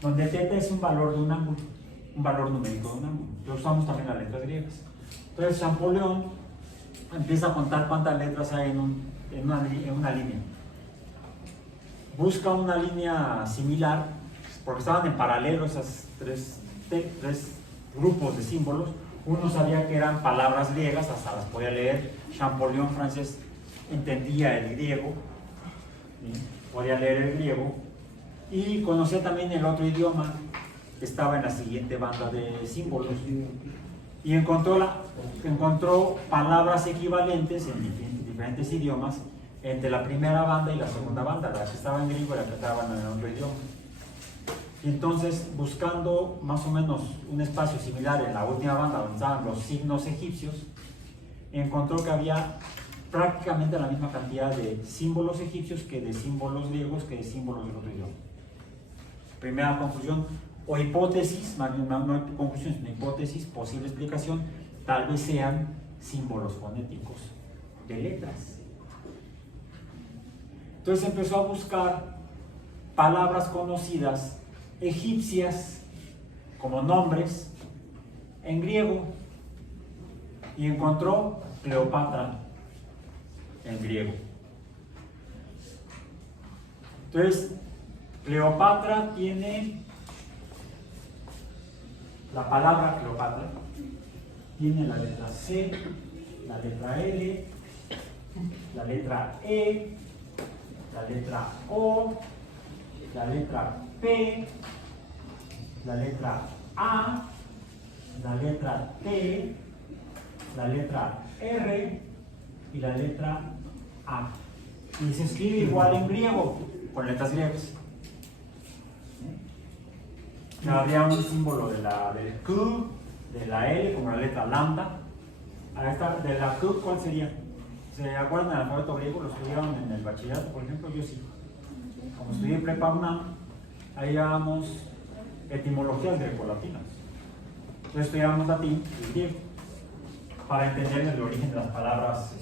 Donde teta es un valor de un ángulo, un valor numérico de un ángulo. Lo usamos también las letras griegas. Entonces Champollion empieza a contar cuántas letras hay en una línea. Busca una línea similar, porque estaban en paralelo esas tres grupos de símbolos. Uno sabía que eran palabras griegas, hasta las podía leer. Champollion, francés, entendía el griego, ¿sí? Podía leer el griego y conocía también el otro idioma que estaba en la siguiente banda de símbolos. Y encontró palabras equivalentes en diferentes idiomas entre la primera banda y la segunda banda, la que estaba en griego y la que estaba en otro idioma. Y entonces, buscando más o menos un espacio similar en la última banda donde estaban los signos egipcios, encontró que había prácticamente la misma cantidad de símbolos egipcios que de símbolos griegos que de símbolos del otro idioma. Primera conclusión o hipótesis, no hay conclusión, sino hipótesis, posible explicación, tal vez sean símbolos fonéticos de letras. Entonces empezó a buscar palabras conocidas egipcias como nombres en griego y encontró Cleopatra en griego. Entonces, Cleopatra tiene la palabra Cleopatra, tiene la letra C, la letra L, la letra E, la letra O la letra P, la letra A, la letra T, la letra R y la letra A. Y se escribe igual en griego, con letras griegas. Habría un símbolo del Q, de la L, como la letra lambda. A esta, de la Q, ¿cuál sería? ¿Se acuerdan del alfabeto griego? ¿Lo estudiaron en el bachillerato, por ejemplo? Yo sí. Como estudié prepa UNAM, ahí llevábamos etimologías grecolatinas. Entonces estudiábamos latín y griego para entender el origen de las palabras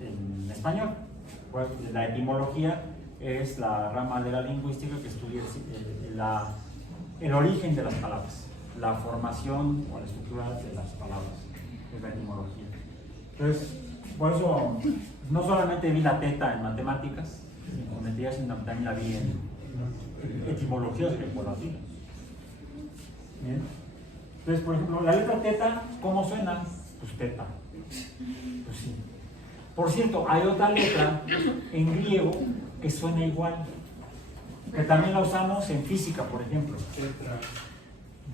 en español. Pues la etimología es la rama de la lingüística que estudia el origen de las palabras, la formación o la estructura de las palabras, es la etimología. Entonces, por eso no solamente vi la teta en matemáticas, sino también la vi en etimologías grecolatinas. Bien. Entonces, por ejemplo, la letra teta, ¿cómo suena? Pues teta. Pues sí. Por cierto, hay otra letra en griego que suena igual, que también la usamos en física, por ejemplo. Tetra.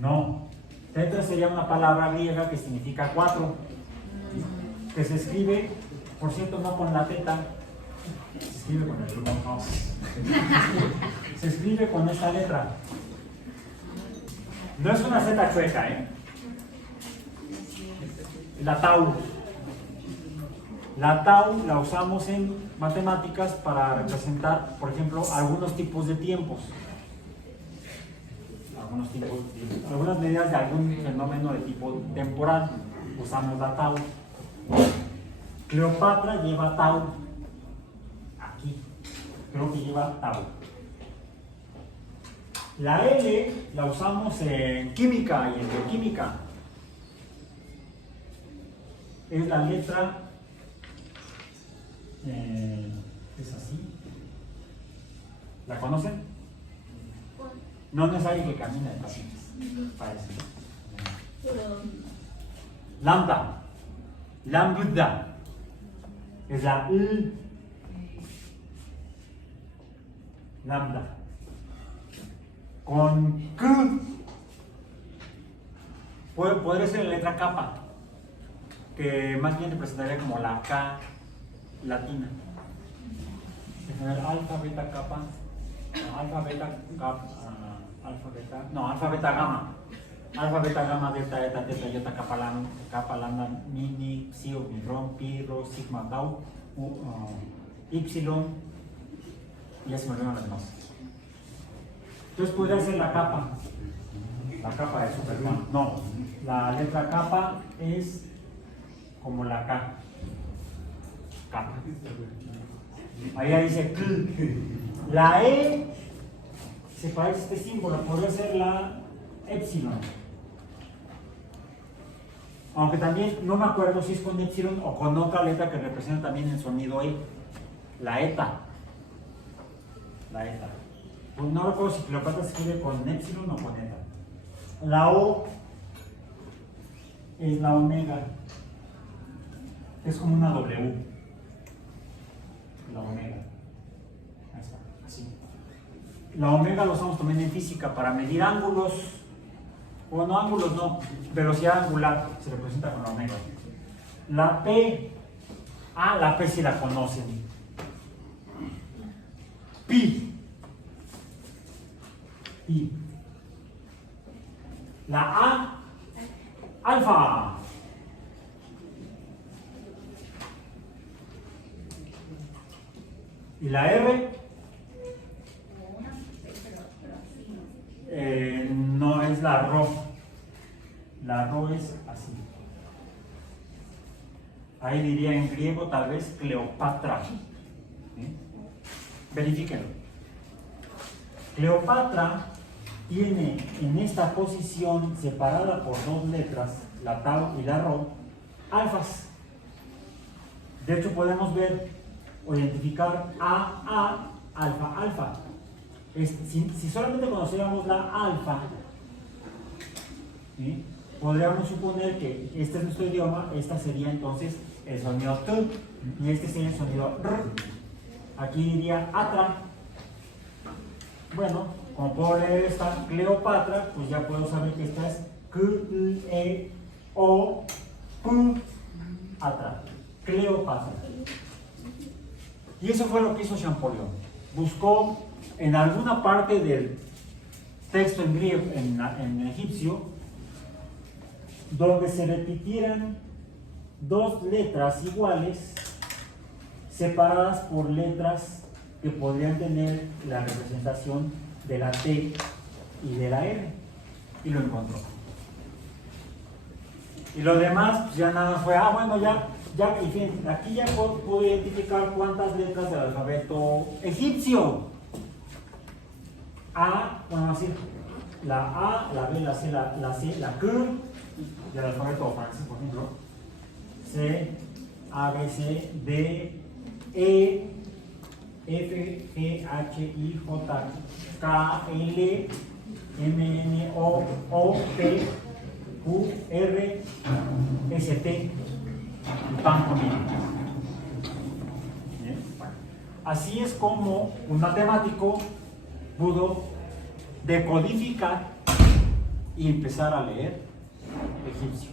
No. Tetra sería una palabra griega que significa 4, que se escribe, por cierto, no con la teta, se escribe con el plumón, no. Se escribe con esta letra. No es una Z chueca, La tau. La tau la usamos en matemáticas para representar, por ejemplo, algunos tipos de tiempos. Algunas medidas de algún fenómeno de tipo temporal. Usamos la tau. Cleopatra lleva tau. Aquí. Creo que lleva tau. La L la usamos en química y en bioquímica. Es la letra, es así. ¿La conocen? No es alguien que camina de pacientes, parece. Lambda. Lambda. Es la L. Lambda. Con Q. Podría ser la letra kappa, que más bien representaría como la K latina. Alfa, beta, kappa. Alfa, beta, kappa. Alfa, beta, gamma. Alfa, beta, gamma, delta, eta, teta, iota, kappa, lambda, mini, psi, omicron, pi, rho, sigma, tau, epsilon, y ya se me olvidan las demás. Entonces podría ser la capa. La capa de Superman. No, la letra kappa es como la K. Kappa. Ahí dice K. La E se parece a este símbolo, podría ser la epsilon. Aunque también no me acuerdo si es con epsilon o con otra letra que representa también el sonido E. La eta. La eta. Pues no recuerdo si Cleopatra se escribe con epsilon o con eta. La O es la omega. Es como una W. La omega. Ahí está, así. La omega lo usamos también en física para medir ángulos. O no ángulos, no. Velocidad angular se representa con la omega. La P. La P sí la conocen. Pi. Pi. La A. Alfa. Y la R. No es la Rho. La Rho es así. Ahí diría en griego tal vez Cleopatra. Verifíquenlo. Cleopatra tiene en esta posición separada por dos letras, la tau y la rho, alfas. De hecho podemos ver o identificar A, alfa, alfa. Si solamente conociéramos la alfa, ¿sí?, podríamos suponer que este es nuestro idioma, esta sería entonces el sonido T y este sería el sonido R. Aquí diría atra. Bueno, como puedo leer esta Cleopatra, pues ya puedo saber que esta es Cleopatra. Cleopatra. Y eso fue lo que hizo Champollion. Buscó en alguna parte del texto en griego, en egipcio, donde se repitieran dos letras iguales, separadas por letras que podrían tener la representación de la T y de la R, y lo encontró. Y lo demás, pues ya nada fue, bueno, ya, y fíjense, aquí ya puedo identificar cuántas letras del alfabeto egipcio. A, bueno, así, la A, la B, la C, la C, la Q, del alfabeto francés, por ejemplo, C, A, B, C, D, E, F, G, H, I, J, K, L, M, N, O, P, Q, R, S, T, y pan conmigo. Así es como un matemático pudo decodificar y empezar a leer egipcio.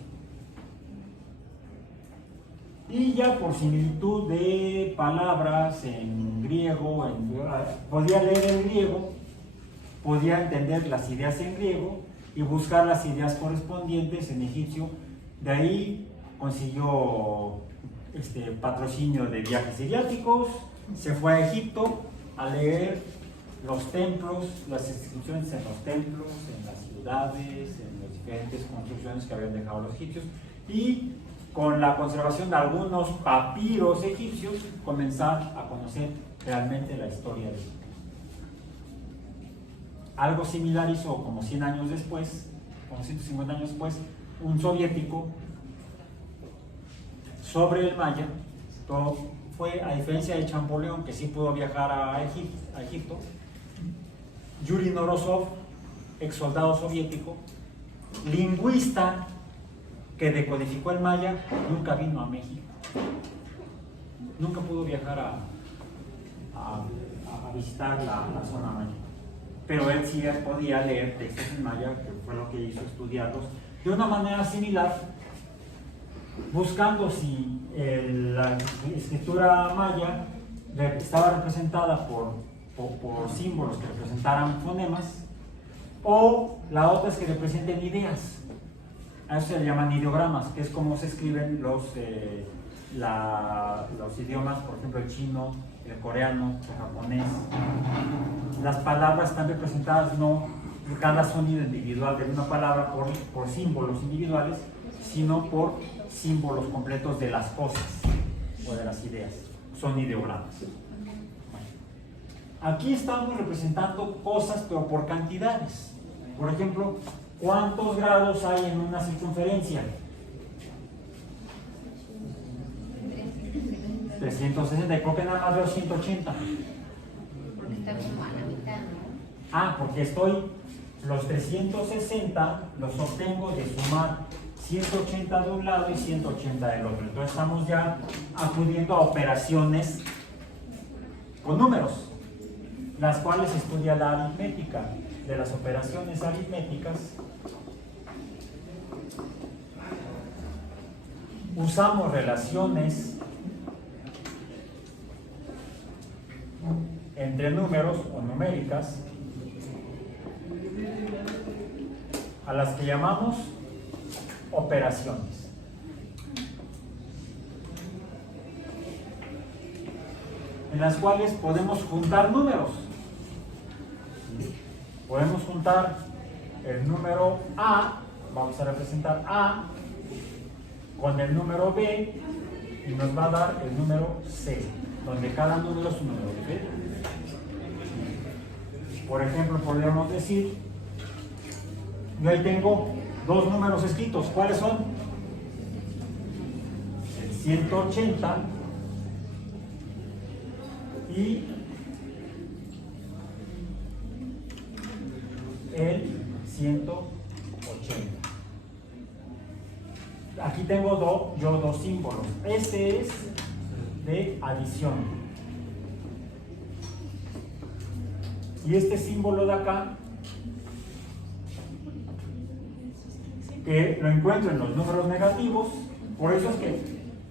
Y ya por similitud de palabras en griego, podía leer en griego, podía entender las ideas en griego y buscar las ideas correspondientes en egipcio. De ahí consiguió patrocinio de viajes idiáticos, se fue a Egipto a leer los templos, las inscripciones en los templos, en las ciudades, en las diferentes construcciones que habían dejado los egipcios, y con la conservación de algunos papiros egipcios, comenzar a conocer realmente la historia de Egipto. Algo similar hizo como 100 años después, como 150 años después, un soviético sobre el Maya. Todo fue, a diferencia de Champollion, que sí pudo viajar a Egipto, Yuri Norosov, ex soldado soviético, lingüista que decodificó el maya, nunca vino a México. Nunca pudo viajar a visitar la zona maya. Pero él sí podía leer textos en maya, que fue lo que hizo, estudiarlos de una manera similar, buscando si la escritura maya estaba representada por símbolos que representaran fonemas, o la otra es que representen ideas. A eso se le llaman ideogramas, que es como se escriben los idiomas, por ejemplo el chino, el coreano, el japonés. Las palabras están representadas no cada sonido individual de una palabra por símbolos individuales, sino por símbolos completos de las cosas o de las ideas. Son ideogramas. Aquí estamos representando cosas, pero por cantidades. Por ejemplo, ¿cuántos grados hay en una circunferencia? 360, y creo que nada más veo 180. Porque está como a la mitad, ¿no? Porque los 360 los obtengo de sumar 180 de un lado y 180 del otro. Entonces estamos ya acudiendo a operaciones con números, las cuales estudia la aritmética. De las operaciones aritméticas usamos relaciones entre números o numéricas a las que llamamos operaciones. En las cuales podemos juntar números. Podemos juntar el número A, vamos a representar A, con el número B, y nos va a dar el número C, donde cada número es un número diferente. Por ejemplo, podríamos decir, yo ahí tengo dos números escritos. ¿Cuáles son? El 180 y el 180. Aquí tengo yo dos símbolos. Este es de adición Y este símbolo de acá, que lo encuentro en los números negativos, por eso es que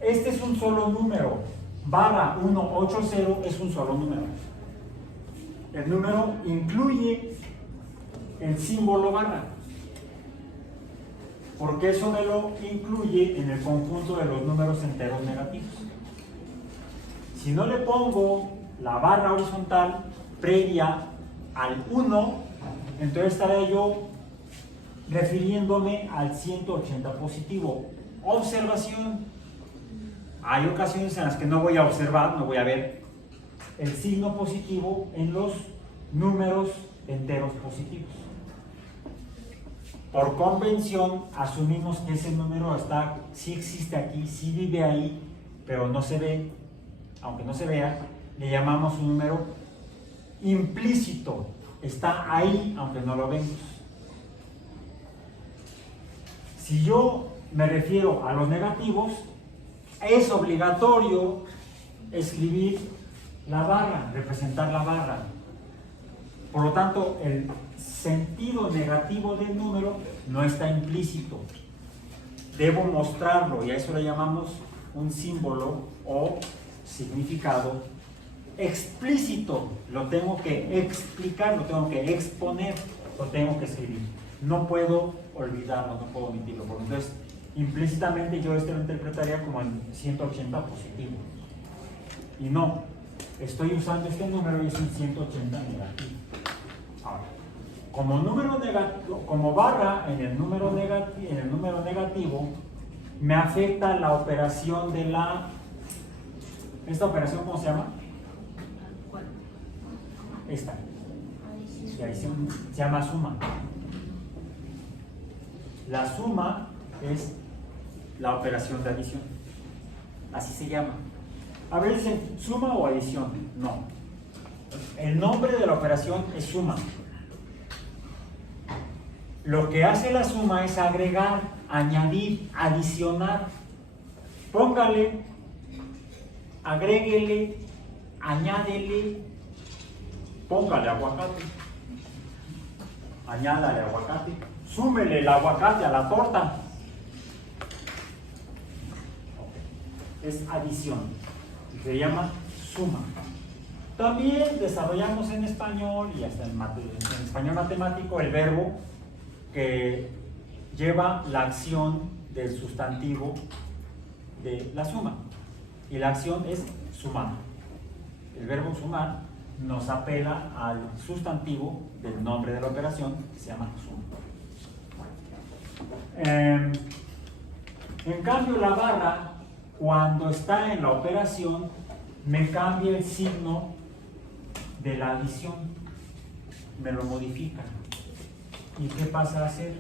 este es un solo número, barra 180 es un solo número. El número incluye el símbolo barra, porque eso me lo incluye en el conjunto de los números enteros negativos. Si no le pongo la barra horizontal previa al 1, entonces estaré yo refiriéndome al 180 positivo. Observación: hay ocasiones en las que no voy a observar, no voy a ver el signo positivo en los números enteros positivos. Por convención asumimos que ese número está, sí existe aquí, sí vive ahí, pero no se ve. Aunque no se vea, le llamamos un número implícito. Está ahí, aunque no lo vemos. Si yo me refiero a los negativos, es obligatorio escribir la barra, representar la barra. Por lo tanto, el sentido negativo del número no está implícito. Debo mostrarlo, y a eso le llamamos un símbolo o significado explícito. Lo tengo que explicar, lo tengo que exponer, lo tengo que escribir. No puedo olvidarlo, no puedo omitirlo. Porque entonces, implícitamente yo lo interpretaría como en 180 positivo. Y no, estoy usando este número y es un 180 negativo. Ahora, como número negativo, como barra en el número negativo, me afecta la operación de la... ¿Esta operación cómo se llama? Esta. Y ahí se llama suma. La suma es la operación de adición. Así se llama. A ver, dicen, ¿suma o adición? No. El nombre de la operación es suma. Lo que hace la suma es agregar, añadir, adicionar. Póngale, agréguele, añádele, póngale aguacate, añádale aguacate, súmele el aguacate a la torta. Es adición, se llama suma. También desarrollamos en español y hasta en español matemático el verbo que lleva la acción del sustantivo de la suma. Y la acción es sumar. El verbo sumar nos apela al sustantivo del nombre de la operación, que se llama suma. En cambio, la barra, cuando está en la operación, me cambia el signo de la adición, me lo modifica. ¿Y qué pasa a ser?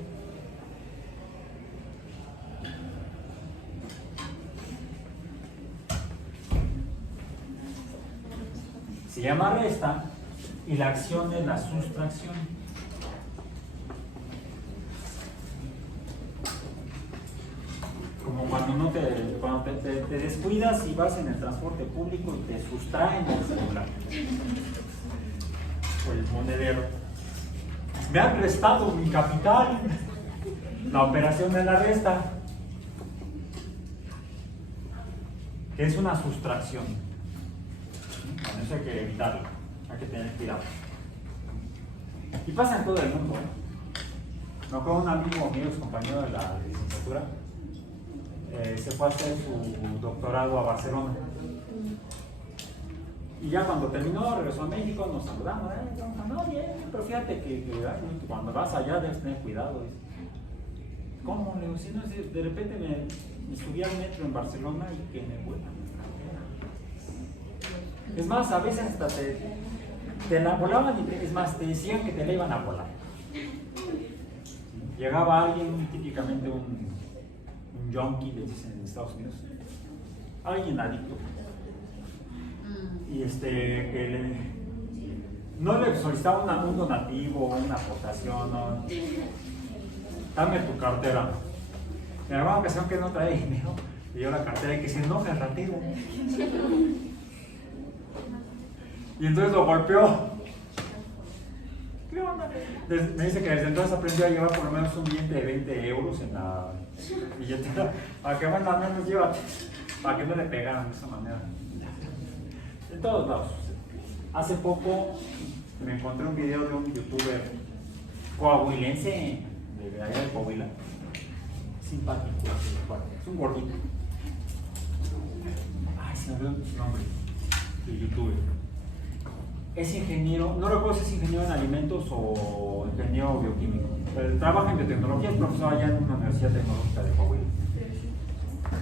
Se llama resta y la acción es la sustracción. Como cuando te descuidas y vas en el transporte público y te sustraen el celular o el monedero. Me han restado mi capital. La operación de la resta, que es una sustracción. Bueno, eso hay que evitarlo, hay que tener cuidado. Y pasa en todo el mundo, Me acuerdo un amigo mío, es compañero de la licenciatura, se fue a hacer su doctorado a Barcelona. Y ya cuando terminó, regresó a México, nos saludamos, no, bien, pero fíjate que cuando vas allá debes tener cuidado. ¿Cómo? Le digo, si no, de repente me subí al metro en Barcelona y que me vuelan. Es más, a veces hasta te la volaban y es más, te decían que te la iban a volar. Llegaba alguien, típicamente un yonki, le dicen en Estados Unidos, alguien adicto, y no le solicitaba un donativo, una aportación, no. Dame tu cartera. En alguna ocasión que no trae dinero, le dio la cartera y que se enoja el ratero. Y entonces lo golpeó. ¿Qué onda? Me dice que desde entonces aprendió a llevar por lo menos un billete de 20 euros en la billetera. Para que, bueno, al menos llévate. Para que no le pegaran de esa manera. En todos lados. Hace poco me encontré un video de un youtuber coahuilense de allá de Coahuila. Simpático, es un gordito. Ay, se me olvidó su nombre. El youtuber. Es ingeniero, no recuerdo si es ingeniero en alimentos o ingeniero bioquímico. Pero trabaja en biotecnología, es profesor allá en una universidad tecnológica de Coahuila.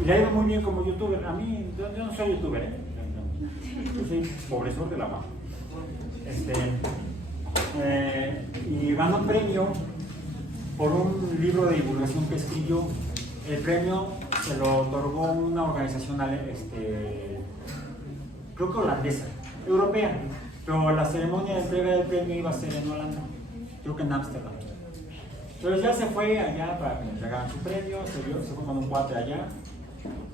Y le ha ido muy bien como youtuber. A mí, yo no soy youtuber, yo soy pobresor de la mano. Y ganó un premio por un libro de divulgación que escribió. El premio se lo otorgó una organización, creo que holandesa, europea, pero la ceremonia de entrega del premio iba a ser en Holanda, creo que en Ámsterdam. Entonces ya se fue allá para que le entregaran su premio, se fue con un cuate allá,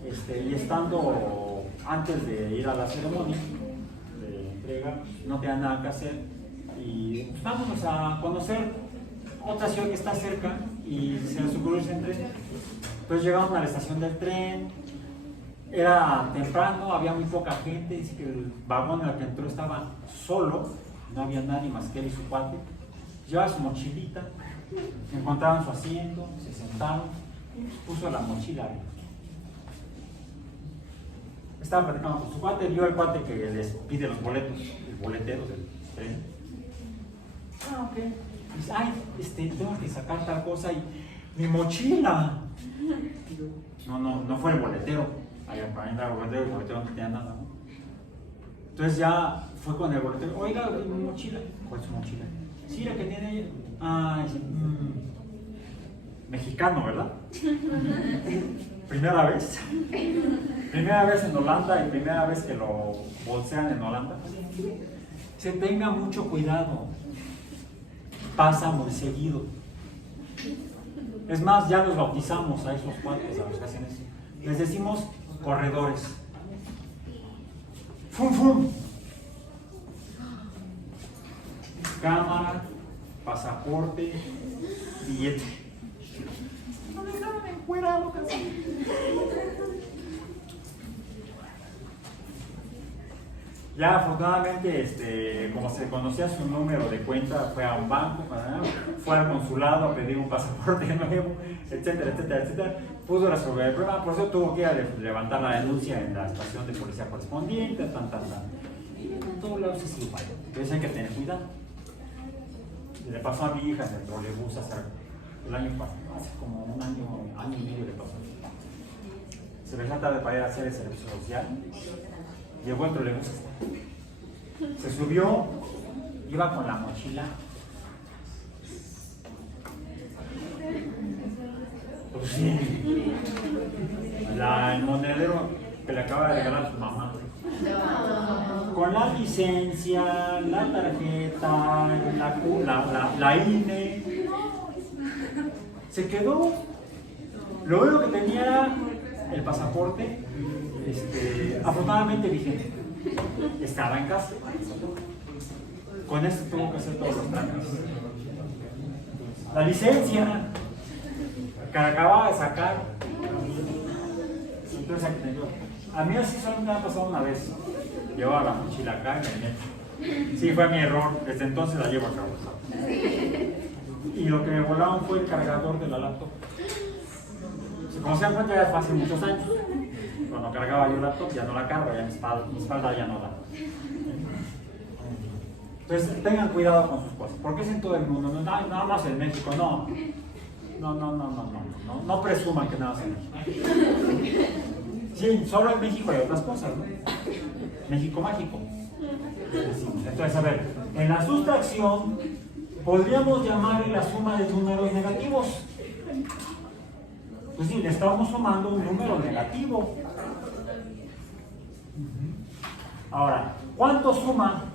y estando antes de ir a la ceremonia de entrega, no tenía nada que hacer, y pues, vámonos a conocer otra ciudad que está cerca, y se les ocurrió ese tren. Entonces llegaron a la estación del tren, era temprano, había muy poca gente, dice que el vagón en el que entró estaba solo, no había nadie más que él y su cuate. Llevaba su mochilita, encontraron su asiento, se sentaron, puso la mochila ahí. Estaba platicando con su cuate, vio al cuate que les pide los boletos, el boletero del tren. Ah, ok. Dice, ay, tengo que sacar tal cosa y mi mochila. No fue el boletero. Allá para entrar al boletero, el boletero no tenía nada, ¿no? Entonces ya fue con el boletero. Oiga, mi mochila. ¿Cuál es su mochila? Sí, la que tiene ella. Ah, dice, mexicano, ¿verdad? Primera vez. Primera vez en Holanda y primera vez que lo bolsean en Holanda. Se tenga mucho cuidado. Pasa muy seguido. Es más, ya los bautizamos a esos cuates, a los que hacen eso. Les decimos corredores. ¡Fum, fum! Cámara, pasaporte, billete. No me dejaron encuerado casi. Ya afortunadamente, como se conocía su número de cuenta, fue a un banco, fue al consulado a pedir un pasaporte nuevo, etcétera, etcétera, etcétera. Pudo resolver el problema, por eso tuvo que ir a levantar la denuncia en la estación de policía correspondiente, Y en todos lados es igual, entonces hay que tener cuidado. Le pasó a mi hija en el trolebús hace como un año y medio le pasó. Se le trata de para ir a hacer el servicio social. Llegó el trolebús, se subió, iba con la mochila. Pues sí, el monedero que le acaba de regalar su mamá. Con la licencia, la tarjeta, la INE. Se quedó. Lo único que tenía era el pasaporte. Afortunadamente vigente. Estaba en casa. Con eso tuvo que hacer todos los trámites. La licencia que acababa de sacar. Entonces aquí tengo. A mí así solo me ha pasado una vez. Llevaba la mochila acá en el metro. Sí, fue mi error. Desde entonces la llevo acá. Y lo que me volaron fue el cargador de la laptop. Como se dan cuenta, ya fue hace muchos años. Cuando cargaba yo laptop ya no la cargo, ya mi espalda ya no da. Entonces tengan cuidado con sus cosas, porque es en todo el mundo, no, nada más en México, no presuman que nada más en México. Sí, solo en México hay otras cosas, ¿no? México mágico. Entonces, a ver, en la sustracción podríamos llamarle la suma de números negativos. Pues sí, le estamos sumando un número negativo. Ahora, ¿cuánto suma?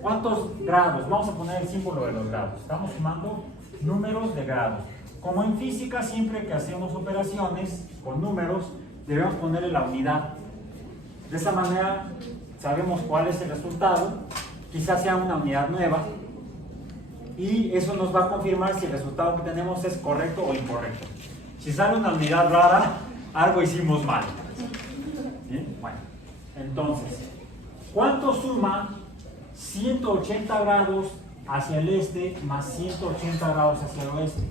¿Cuántos grados? Vamos a poner el símbolo de los grados. Estamos sumando números de grados. Como en física, siempre que hacemos operaciones con números, debemos ponerle la unidad. De esa manera sabemos cuál es el resultado. Quizás sea una unidad nueva y eso nos va a confirmar si el resultado que tenemos es correcto o incorrecto. Si sale una unidad rara, algo hicimos mal. ¿Bien? Bueno, entonces, ¿cuánto suma 180 grados hacia el este más 180 grados hacia el oeste?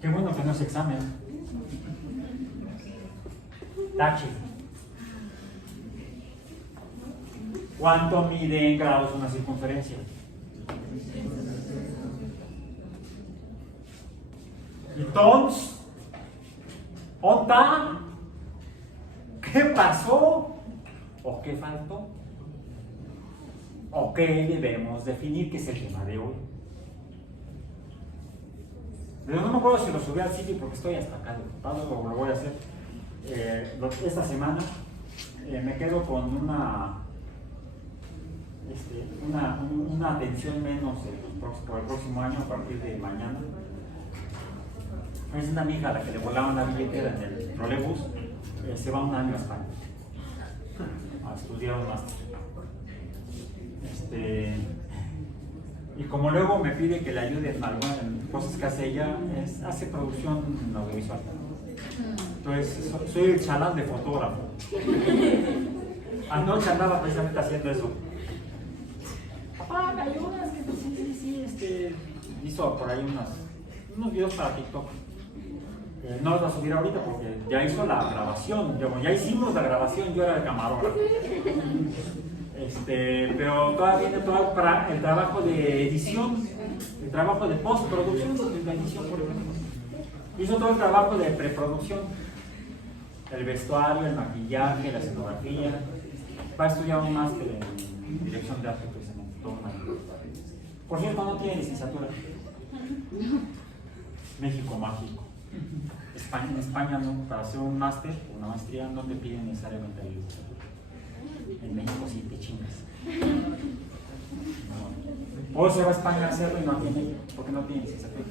Qué bueno que no es examen. Tache. ¿Cuánto mide en grados una circunferencia? Entonces, ¿onda? ¿Qué pasó? ¿O qué faltó? ¿O qué debemos definir, que es el tema de hoy? Pero no me acuerdo si lo subí al sitio porque estoy hasta acá de ocupado, o lo voy a hacer esta semana. Me quedo con una atención menos por el próximo año, a partir de mañana. Es una amiga a la que le volaban la billetera en el trolebús, se va un año a España a estudiar un máster. Y como luego me pide que le ayude en cosas que hace ella, hace producción audiovisual. Entonces, soy el chalán de fotógrafo. Anoche andaba precisamente haciendo eso. Papá, ¿me ayudas? Sí, hizo por ahí unos videos para TikTok. No los va a subir ahorita porque ya hizo la grabación. Ya hicimos la grabación, yo era el camarógrafo. Pero todavía viene todo para el trabajo de edición, el trabajo de postproducción, de la edición, por ejemplo. Hizo todo el trabajo de preproducción, el vestuario, el maquillaje, la escenografía. Va a estudiar un máster en dirección de arte, precisamente, todo un año. Por cierto, no tiene licenciatura. México mágico. En España no, para hacer un máster o una maestría no te piden necesariamente la licenciatura. En México sí te chingas. No. O se va a España a hacerlo y no tiene, porque no tiene licenciatura.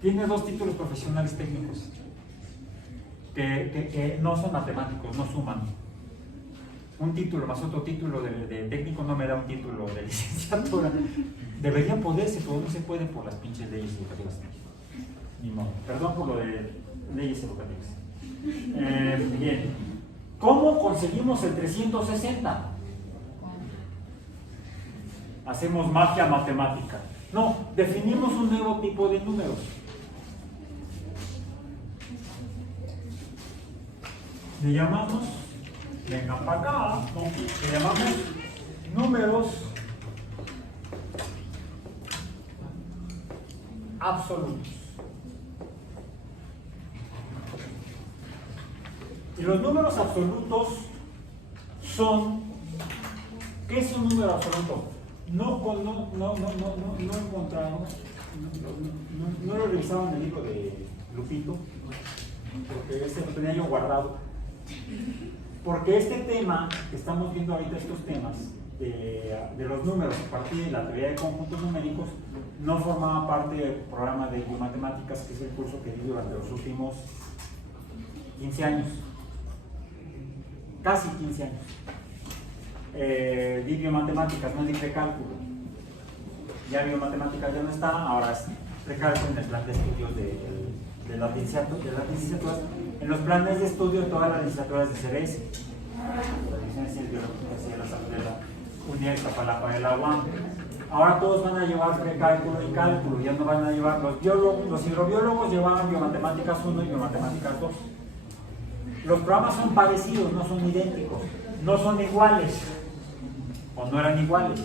Tiene 2 títulos profesionales técnicos que no son matemáticos, no suman. Un título más otro título de técnico no me da un título de licenciatura. Debería poderse, pero no se puede por las pinches leyes educativas. Ni modo. Perdón por lo de leyes educativas. Bien. ¿Cómo conseguimos el 360? Hacemos magia matemática. No, definimos un nuevo tipo de números. Le llamamos, vengan para acá, ¿no? Le llamamos números absolutos. Y los números absolutos son, ¿qué es un número absoluto? No encontramos, no lo revisaba en el libro de Lupito, porque ese lo tenía yo guardado. Porque este tema que estamos viendo ahorita, estos temas de los números a partir de la teoría de conjuntos numéricos, no formaban parte del programa de biomatemáticas, que es el curso que di durante los últimos 15 años. Casi 15 años. Di biomatemáticas, no di precálculo. Ya biomatemáticas ya no está, ahora es precálculo en el plan de estudios de las licenciaturas. En los planes de estudio de todas las licenciaturas de CBS, las licencias biológicas y de la salud de la Unidad Iztapalapa de la UAM. Ahora todos van a llevar precálculo y cálculo, ya no van a llevar los hidrobiólogos llevaban biomatemáticas 1 y biomatemáticas 2. Los programas son parecidos, no son idénticos, no son iguales, o no eran iguales.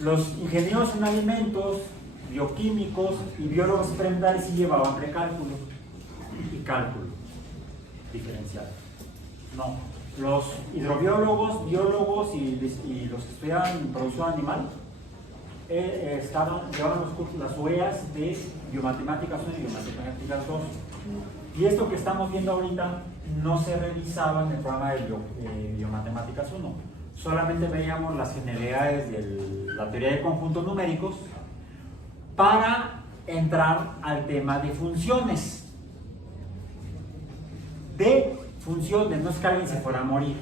Los ingenieros en alimentos, bioquímicos y biólogos experimentales sí llevaban precálculo y cálculo diferencial. No, los hidrobiólogos, biólogos y los que estudiaban producción animal llevaban los cursos, las OEAs de biomatemáticas 1 y biomatemáticas 2. Y esto que estamos viendo ahorita no se revisaba en el programa de biomatemáticas 1. Solamente veíamos las generalidades de la teoría de conjuntos numéricos para entrar al tema de funciones. De funciones, no es que alguien se fuera a morir.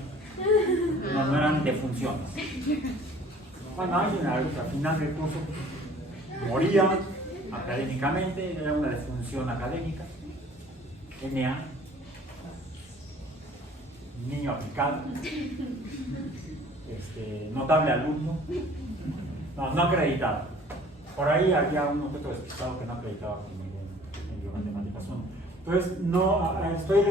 No, no eran de funciones. Bueno, alguien al final del curso moría académicamente, era una defunción académica. NA, niño aplicado, notable alumno, no acreditado. Por ahí había un objeto despistado que no acreditaba con ningún matemáticas 1. Entonces, no, estoy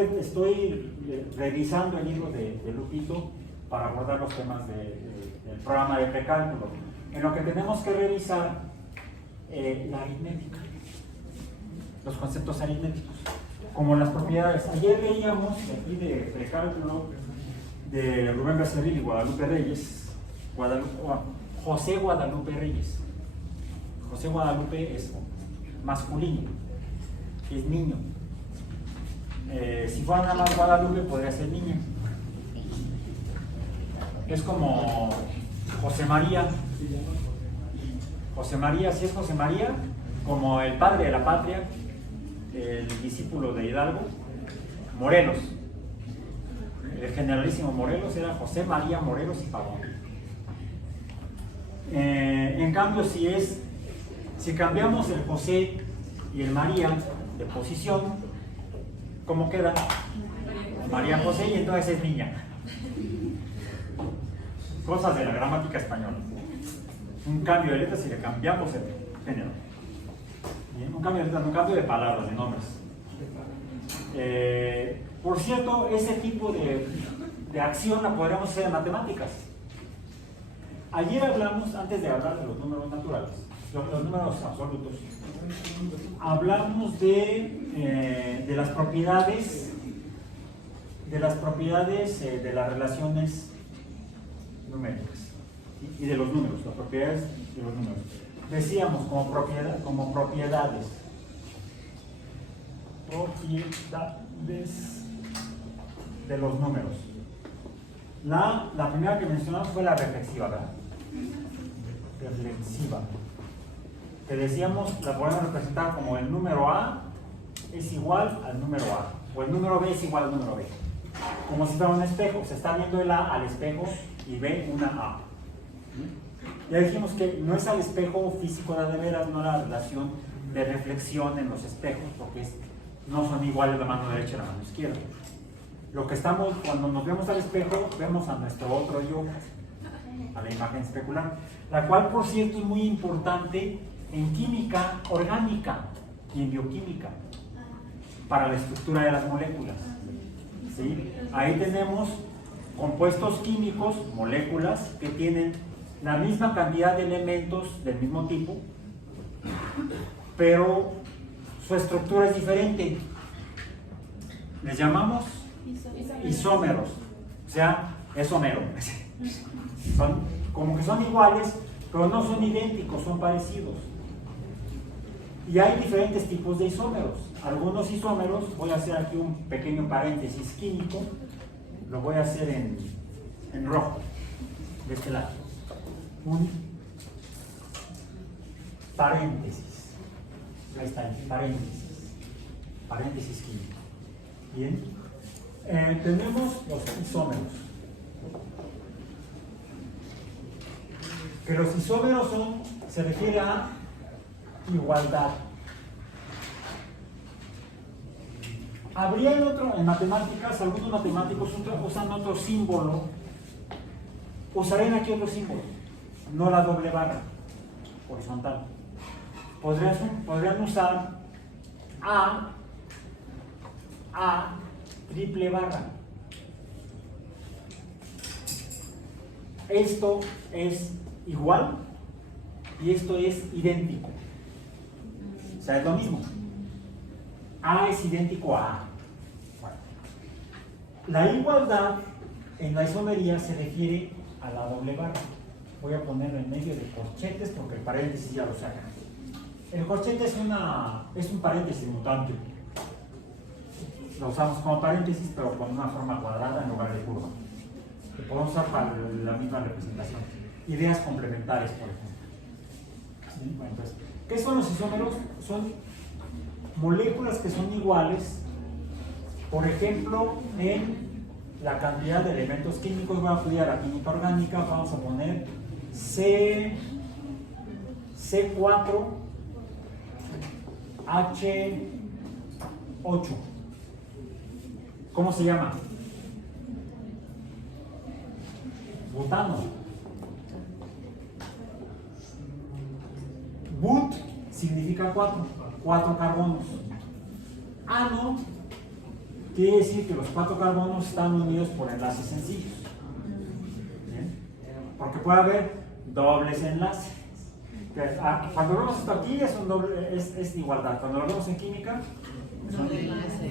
revisando el libro de Lupito para abordar los temas del programa de precálculo, en lo que tenemos que revisar la aritmética, los conceptos aritméticos, como las propiedades. Ayer leíamos aquí de precálculo de Rubén Becerril y Guadalupe Reyes, José Guadalupe Reyes. José Guadalupe es masculino, es niño. Si fuera nada más Guadalupe, podría ser niña. Es como José María. José María, si es José María, como el padre de la patria, el discípulo de Hidalgo, Morelos. El generalísimo Morelos era José María Morelos y Pavón. En cambio, si cambiamos el José y el María de posición, ¿cómo queda? María José, y entonces es niña. Cosas de la gramática española. Un cambio de letras y le cambiamos el género. Bien, un cambio de letras, un cambio de palabras, de nombres. Por cierto, ese tipo de acción la podríamos hacer en matemáticas. Ayer hablamos, antes de hablar de los números naturales, los números absolutos, hablamos de las propiedades de las relaciones numéricas y de los números, las propiedades de los números. Decíamos como propiedades de los números. La primera que mencionamos fue la reflexiva, ¿verdad? Reflexiva. Que decíamos, la podemos representar como el número A es igual al número A, o el número B es igual al número B. Como si fuera un espejo, se está viendo el A al espejo y ve una A. Ya dijimos que no es al espejo físico de veras, no la relación de reflexión en los espejos, porque no son iguales la mano derecha y la mano izquierda. Lo que estamos, cuando nos vemos al espejo, vemos a nuestro otro yo, a la imagen especular, la cual, por cierto, es muy importante en química orgánica y en bioquímica para la estructura de las moléculas. ¿Sí? Ahí tenemos compuestos químicos, moléculas, que tienen la misma cantidad de elementos del mismo tipo, pero su estructura es diferente. Les llamamos isómeros, o sea, es homero. Como que son iguales, pero no son idénticos, son parecidos. Y hay diferentes tipos de isómeros. Algunos isómeros, voy a hacer aquí un pequeño paréntesis químico, lo voy a hacer en rojo, de este lado. Un paréntesis. Ahí está, paréntesis químico. Bien. Tenemos los isómeros. Que los isómeros se refiere a igualdad. Habría en matemáticas, algunos matemáticos usan otro símbolo. Usarán aquí otro símbolo, no la doble barra horizontal. Podrían usar A triple barra. Esto es igual y esto es idéntico. O sea, es lo mismo. A es idéntico a A. Bueno. La igualdad en la isomería se refiere a la doble barra. Voy a ponerlo en medio de corchetes porque el paréntesis ya lo saca. El corchete es un paréntesis mutante. Lo usamos como paréntesis, pero con una forma cuadrada en lugar de curva. Lo podemos usar para la misma representación. Ideas complementarias, por ejemplo. ¿Sí? Bueno, entonces, ¿Qué son los isómeros? Son moléculas que son iguales, por ejemplo, en la cantidad de elementos químicos. Voy a estudiar la química orgánica, vamos a poner C4H8. ¿Cómo se llama? Butano. But significa 4 carbonos. Ano quiere decir que los 4 carbonos están unidos por enlaces sencillos. ¿Bien? Porque puede haber dobles enlaces. Cuando vemos esto aquí es un doble, es igualdad. Cuando lo vemos en química, es un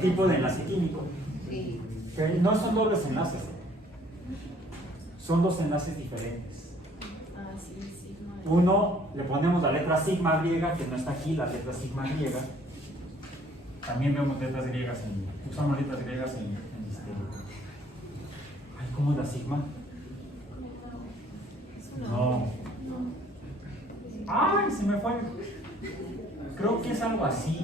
tipo de enlace químico. Sí. Que no son dobles enlaces, son dos enlaces diferentes. Uno, le ponemos la letra sigma griega, que no está aquí, la letra sigma griega. También vemos letras griegas, usamos letras griegas en Ay, ¿cómo es la sigma? No. ¡Ay, se me fue! Creo que es algo así.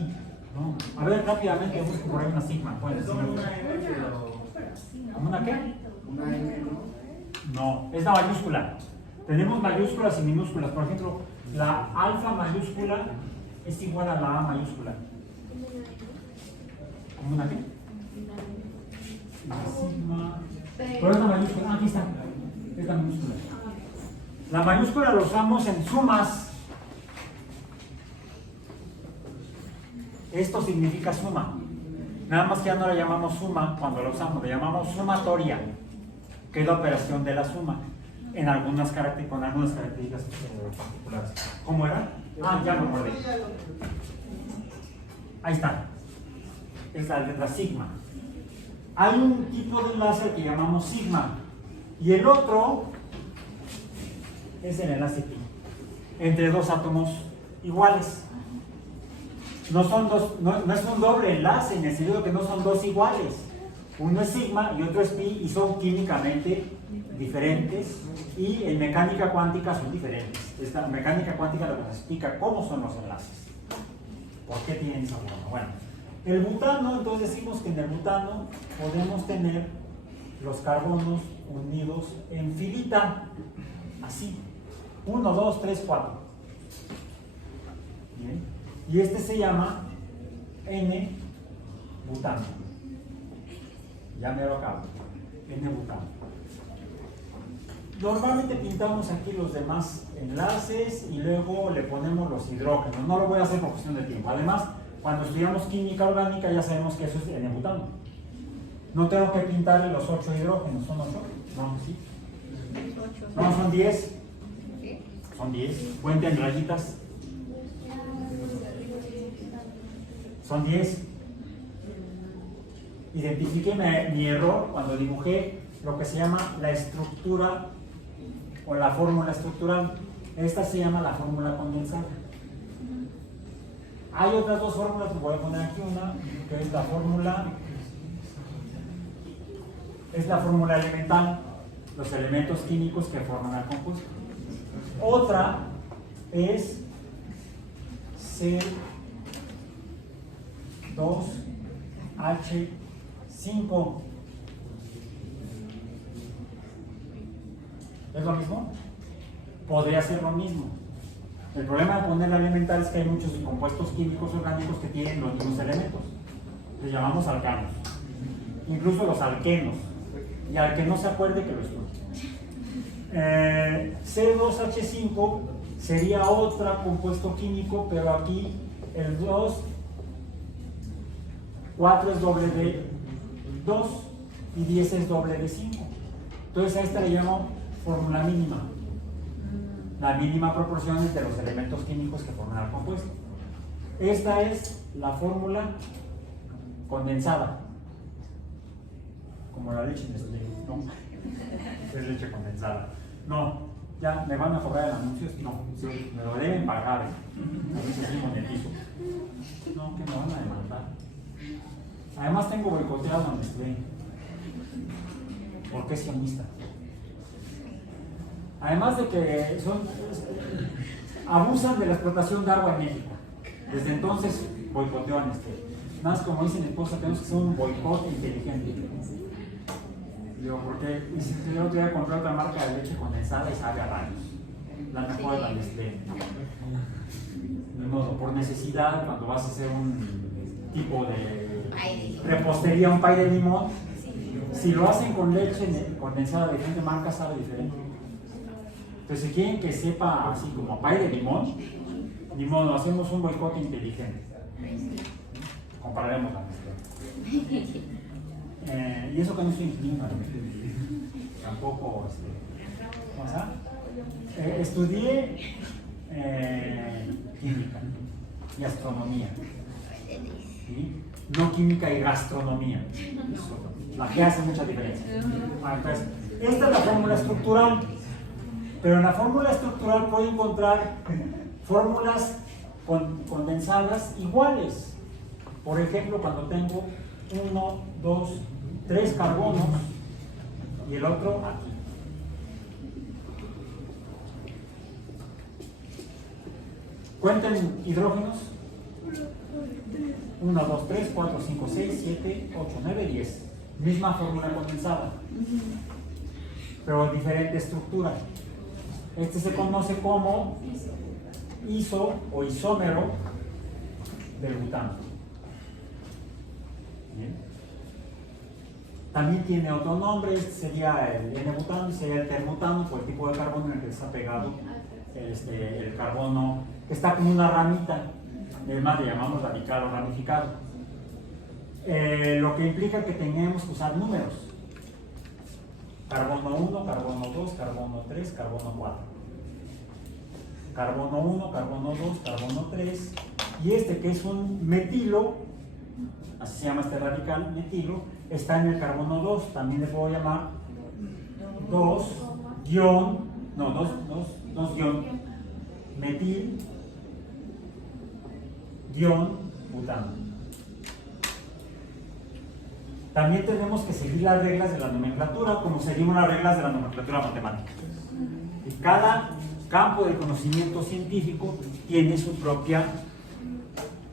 No. A ver, rápidamente, busco por ahí una sigma. ¿Cómo una qué? Una M, No, es la mayúscula. Tenemos mayúsculas y minúsculas. Por ejemplo, la alfa mayúscula es igual a la A mayúscula. ¿Cómo una qué? La sigma. Pero es la mayúscula. Aquí está. Es la minúscula. La mayúscula lo usamos en sumas. Esto significa suma. Nada más que ya no la llamamos suma cuando la usamos, la llamamos sumatoria, que es la operación de la suma, con algunas características particulares. ¿Cómo era? Ah, ya me acordé. Ahí está. Es la letra sigma. Hay un tipo de enlace que llamamos sigma, y el otro es el enlace pi, entre dos átomos iguales. No son dos, no es un doble enlace en el sentido de que no son dos iguales. Uno es sigma y otro es pi, y son químicamente diferentes, y en mecánica cuántica son diferentes. Esta mecánica cuántica lo que nos explica cómo son los enlaces, por qué tienen esa forma. Bueno, el butano, entonces decimos que en el butano podemos tener los carbonos unidos en filita, así, 1, 2, 3, 4. Bien. Y este se llama N-butano. Ya me lo acabo. N-butano. Normalmente pintamos aquí los demás enlaces y luego le ponemos los hidrógenos. No lo voy a hacer por cuestión de tiempo. Además, cuando estudiamos química orgánica ya sabemos que eso es N-butano. No tengo que pintarle los 8 hidrógenos. ¿Son 8? No, sí. No, son 10. Son 10. Cuenten rayitas. Son 10. Identifiqué mi error cuando dibujé lo que se llama la estructura o la fórmula estructural. Esta se llama la fórmula condensada. Hay otras dos fórmulas, voy a poner aquí una, que es la fórmula elemental, los elementos químicos que forman el compuesto. Otra es C2H5. ¿Es lo mismo? Podría ser lo mismo. El problema de poner la elemental es que hay muchos compuestos químicos orgánicos que tienen los mismos elementos. Les llamamos alcanos. Incluso los alquenos. Y al que no se acuerde que lo estudie. C2H5 sería otro compuesto químico, pero aquí el 4 es doble de 2 y 10 es doble de 5. Entonces a esta le llamo fórmula mínima. La mínima proporción entre los elementos químicos que forman el compuesto. Esta es la fórmula condensada. Como la leche Nestlé, ¿no? Es leche condensada. No, ya me van a cobrar el anuncio. No, sí, me lo deben pagar. A veces sí monetizo. No, que me van a demandar. Además tengo boicoteado a Nestlé. Porque es sionista. Además de que abusan de la explotación de agua en México. Desde entonces boicotean Nada más como dice mi esposa, tenemos que hacer un boicot inteligente. Digo, porque el otro día compré otra marca de leche condensada y sabe a rayos. La mejor es la Nestlé. De modo, por necesidad, cuando vas a hacer un tipo de repostería, un pay de limón, si lo hacen con leche condensada de diferente marca, sabe diferente. Entonces, si quieren que sepa así como pay de limón, ni modo, hacemos un boicot inteligente. Compararemos la Nestlé. Y eso que no soy ingeniero, tampoco. ¿Cómo se llama? Estudié química y astronomía, ¿sí? No química y gastronomía. Eso, la que hace mucha diferencia. Entonces, esta es la fórmula estructural, pero en la fórmula estructural puedo encontrar fórmulas condensadas iguales. Por ejemplo, cuando tengo 1, 2, 3 carbonos y el otro aquí. Cuenten hidrógenos. 1, 2, 3, 4, 5, 6, 7, 8, 9, 10. Misma fórmula condensada, pero diferente estructura. Este se conoce como iso o isómero del butano. Bien. También tiene otro nombre, este sería el N-butano y sería el termutano por el tipo de carbono en el que está pegado el carbono, que está como una ramita, además le llamamos radical o ramificado. Lo que implica que tenemos que usar números. Carbono 1, carbono 2, carbono 3, carbono 4. Carbono 1, carbono 2, carbono 3. Y este que es un metilo, así se llama este radical, metilo, está en el carbono 2, también le puedo llamar 2 metil butano. También tenemos que seguir las reglas de la nomenclatura, como seguimos las reglas de la nomenclatura matemática. Y cada campo de conocimiento científico tiene su propia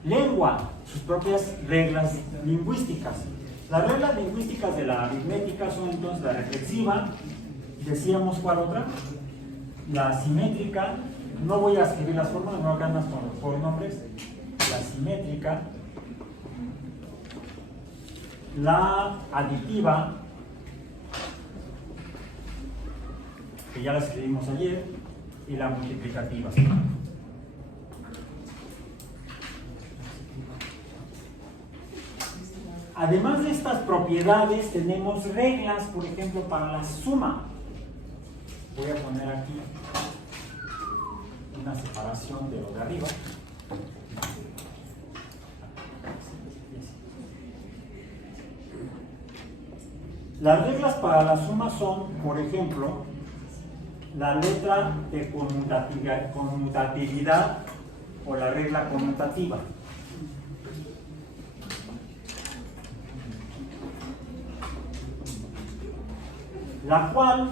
lengua, sus propias reglas lingüísticas. Las reglas lingüísticas de la aritmética son entonces la reflexiva, decíamos cuál otra, la simétrica, no voy a escribir las formas, no hagan más por nombres, la simétrica, la aditiva, que ya la escribimos ayer, y la multiplicativa. Además de estas propiedades, tenemos reglas, por ejemplo, para la suma. Voy a poner aquí una separación de lo de arriba. Las reglas para la suma son, por ejemplo, la letra de conmutatividad o la regla conmutativa. La cual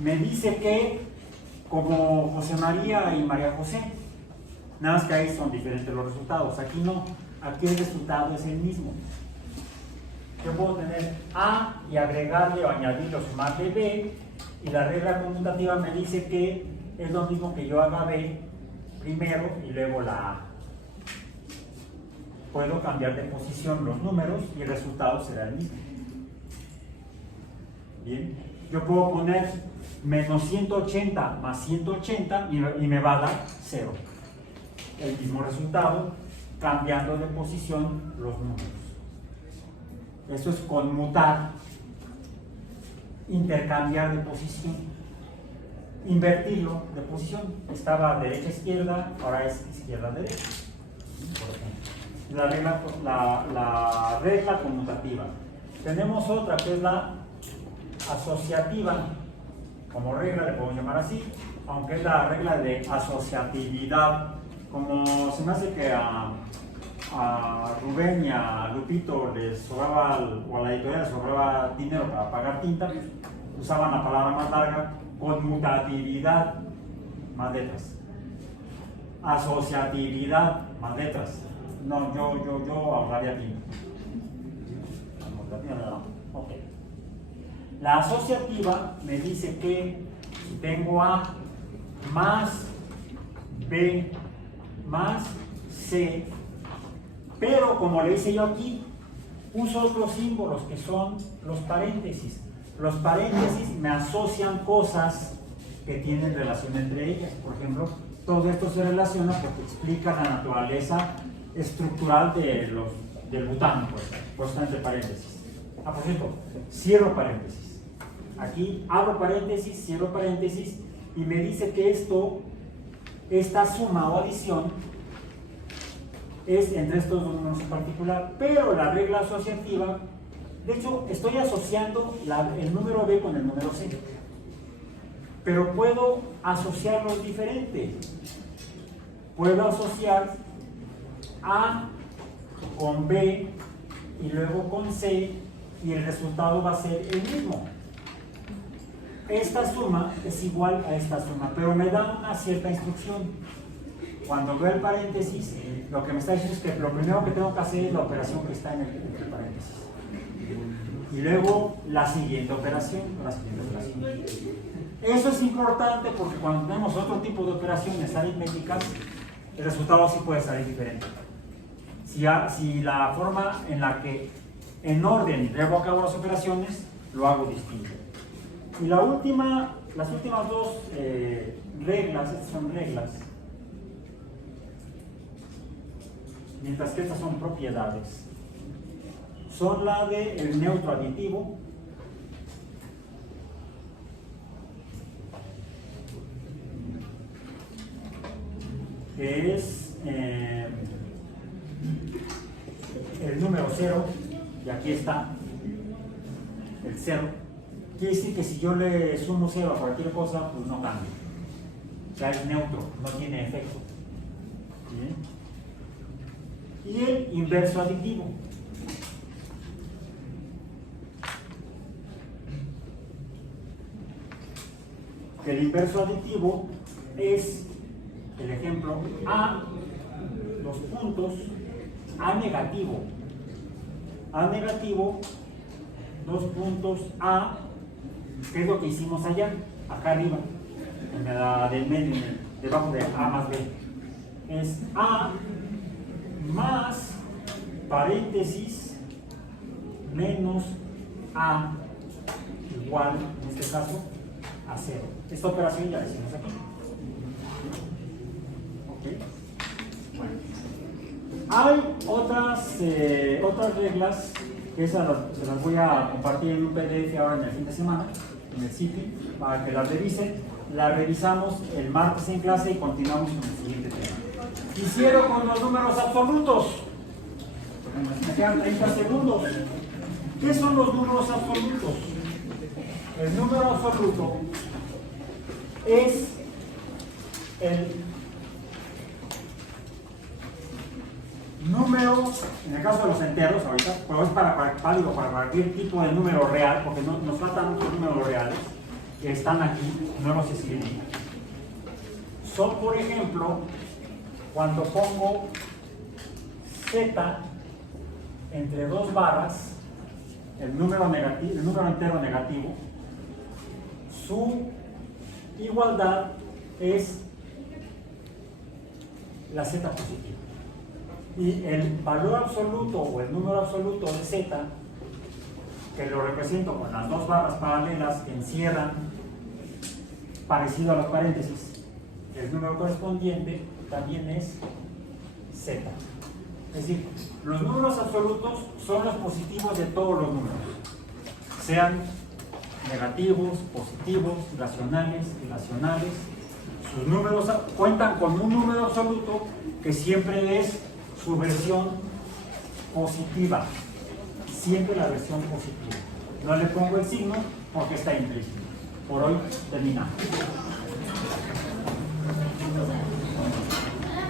me dice que, como José María y María José, nada más que ahí son diferentes los resultados. Aquí no, aquí el resultado es el mismo. Yo puedo tener A y agregarle o añadirle o sumarle B, y la regla conmutativa me dice que es lo mismo que yo haga B primero y luego la A. Puedo cambiar de posición los números y el resultado será el mismo. Bien. Yo puedo poner menos 180 más 180 y me va a dar 0. El mismo resultado, cambiando de posición los números. Eso es conmutar, intercambiar de posición, invertirlo de posición. Estaba derecha a izquierda, ahora es izquierda a derecha. Por ejemplo, la regla conmutativa. Tenemos otra que es la asociativa, como regla le podemos llamar así, aunque es la regla de asociatividad. Como se me hace que a Rubén y a Lupito les sobraba, o a la editorial les sobraba dinero para pagar tinta, pues usaban la palabra más larga, conmutatividad, más letras. asociatividad, más letras. No, yo ahorraría tiempo. Ok. La asociativa me dice que si tengo A más B más C, pero como le hice yo aquí, uso otros símbolos que son los paréntesis. Los paréntesis me asocian cosas que tienen relación entre ellas. Por ejemplo, todo esto se relaciona porque explica la naturaleza estructural del butano, por eso está entre paréntesis. Por cierto, cierro paréntesis. Aquí abro paréntesis, cierro paréntesis y me dice que esta suma o adición es entre estos dos números en particular, pero la regla asociativa, de hecho, estoy asociando el número B con el número C, pero puedo asociarlos diferente. Puedo asociar A con B y luego con C y el resultado va a ser el mismo. Esta suma es igual a esta suma, pero me da una cierta instrucción. Cuando veo el paréntesis, lo que me está diciendo es que lo primero que tengo que hacer es la operación que está en el paréntesis. Y luego la siguiente operación. Eso es importante porque cuando tenemos otro tipo de operaciones aritméticas, el resultado sí puede salir diferente. Si la forma en la que en orden llevo a cabo las operaciones, lo hago distinto. Y las últimas dos reglas, estas son reglas, mientras que estas son propiedades, son la del neutro aditivo, que es el número 0, y aquí está el 0. Quiere decir que si yo le sumo 0 a cualquier cosa, pues no cambia. Ya es neutro, no tiene efecto. ¿Bien? Y el inverso aditivo. El inverso aditivo es el ejemplo A, los puntos, A negativo. A negativo, 2 puntos A, que es lo que hicimos allá, acá arriba, en la del medio, debajo de A más B. Es A más paréntesis menos A igual, en este caso, a 0. Esta operación ya la hicimos aquí. ¿Okay? Bueno. Hay otras reglas que se las voy a compartir en un PDF ahora en el fin de semana, en el sitio, para que las revisen. Las revisamos el martes en clase y continuamos con el siguiente tema. Hicieron con los números absolutos. Me quedan 30 segundos. ¿Qué son los números absolutos? El número absoluto es el número, en el caso de los enteros ahorita, pero es válido para cualquier tipo de número real, porque nos faltan muchos números reales que están aquí, no los escribí. Son, por ejemplo, cuando pongo z entre dos barras, el número entero negativo, su igualdad es la z positiva. Y el valor absoluto o el número absoluto de z, que lo represento con las dos barras paralelas que encierran, parecido a los paréntesis, el número correspondiente también es z. Es decir, los números absolutos son los positivos de todos los números, sean negativos, positivos, racionales, irracionales. Sus números cuentan con un número absoluto que siempre es su versión positiva, siempre la versión positiva. No le pongo el signo porque está implícito. Por hoy terminamos.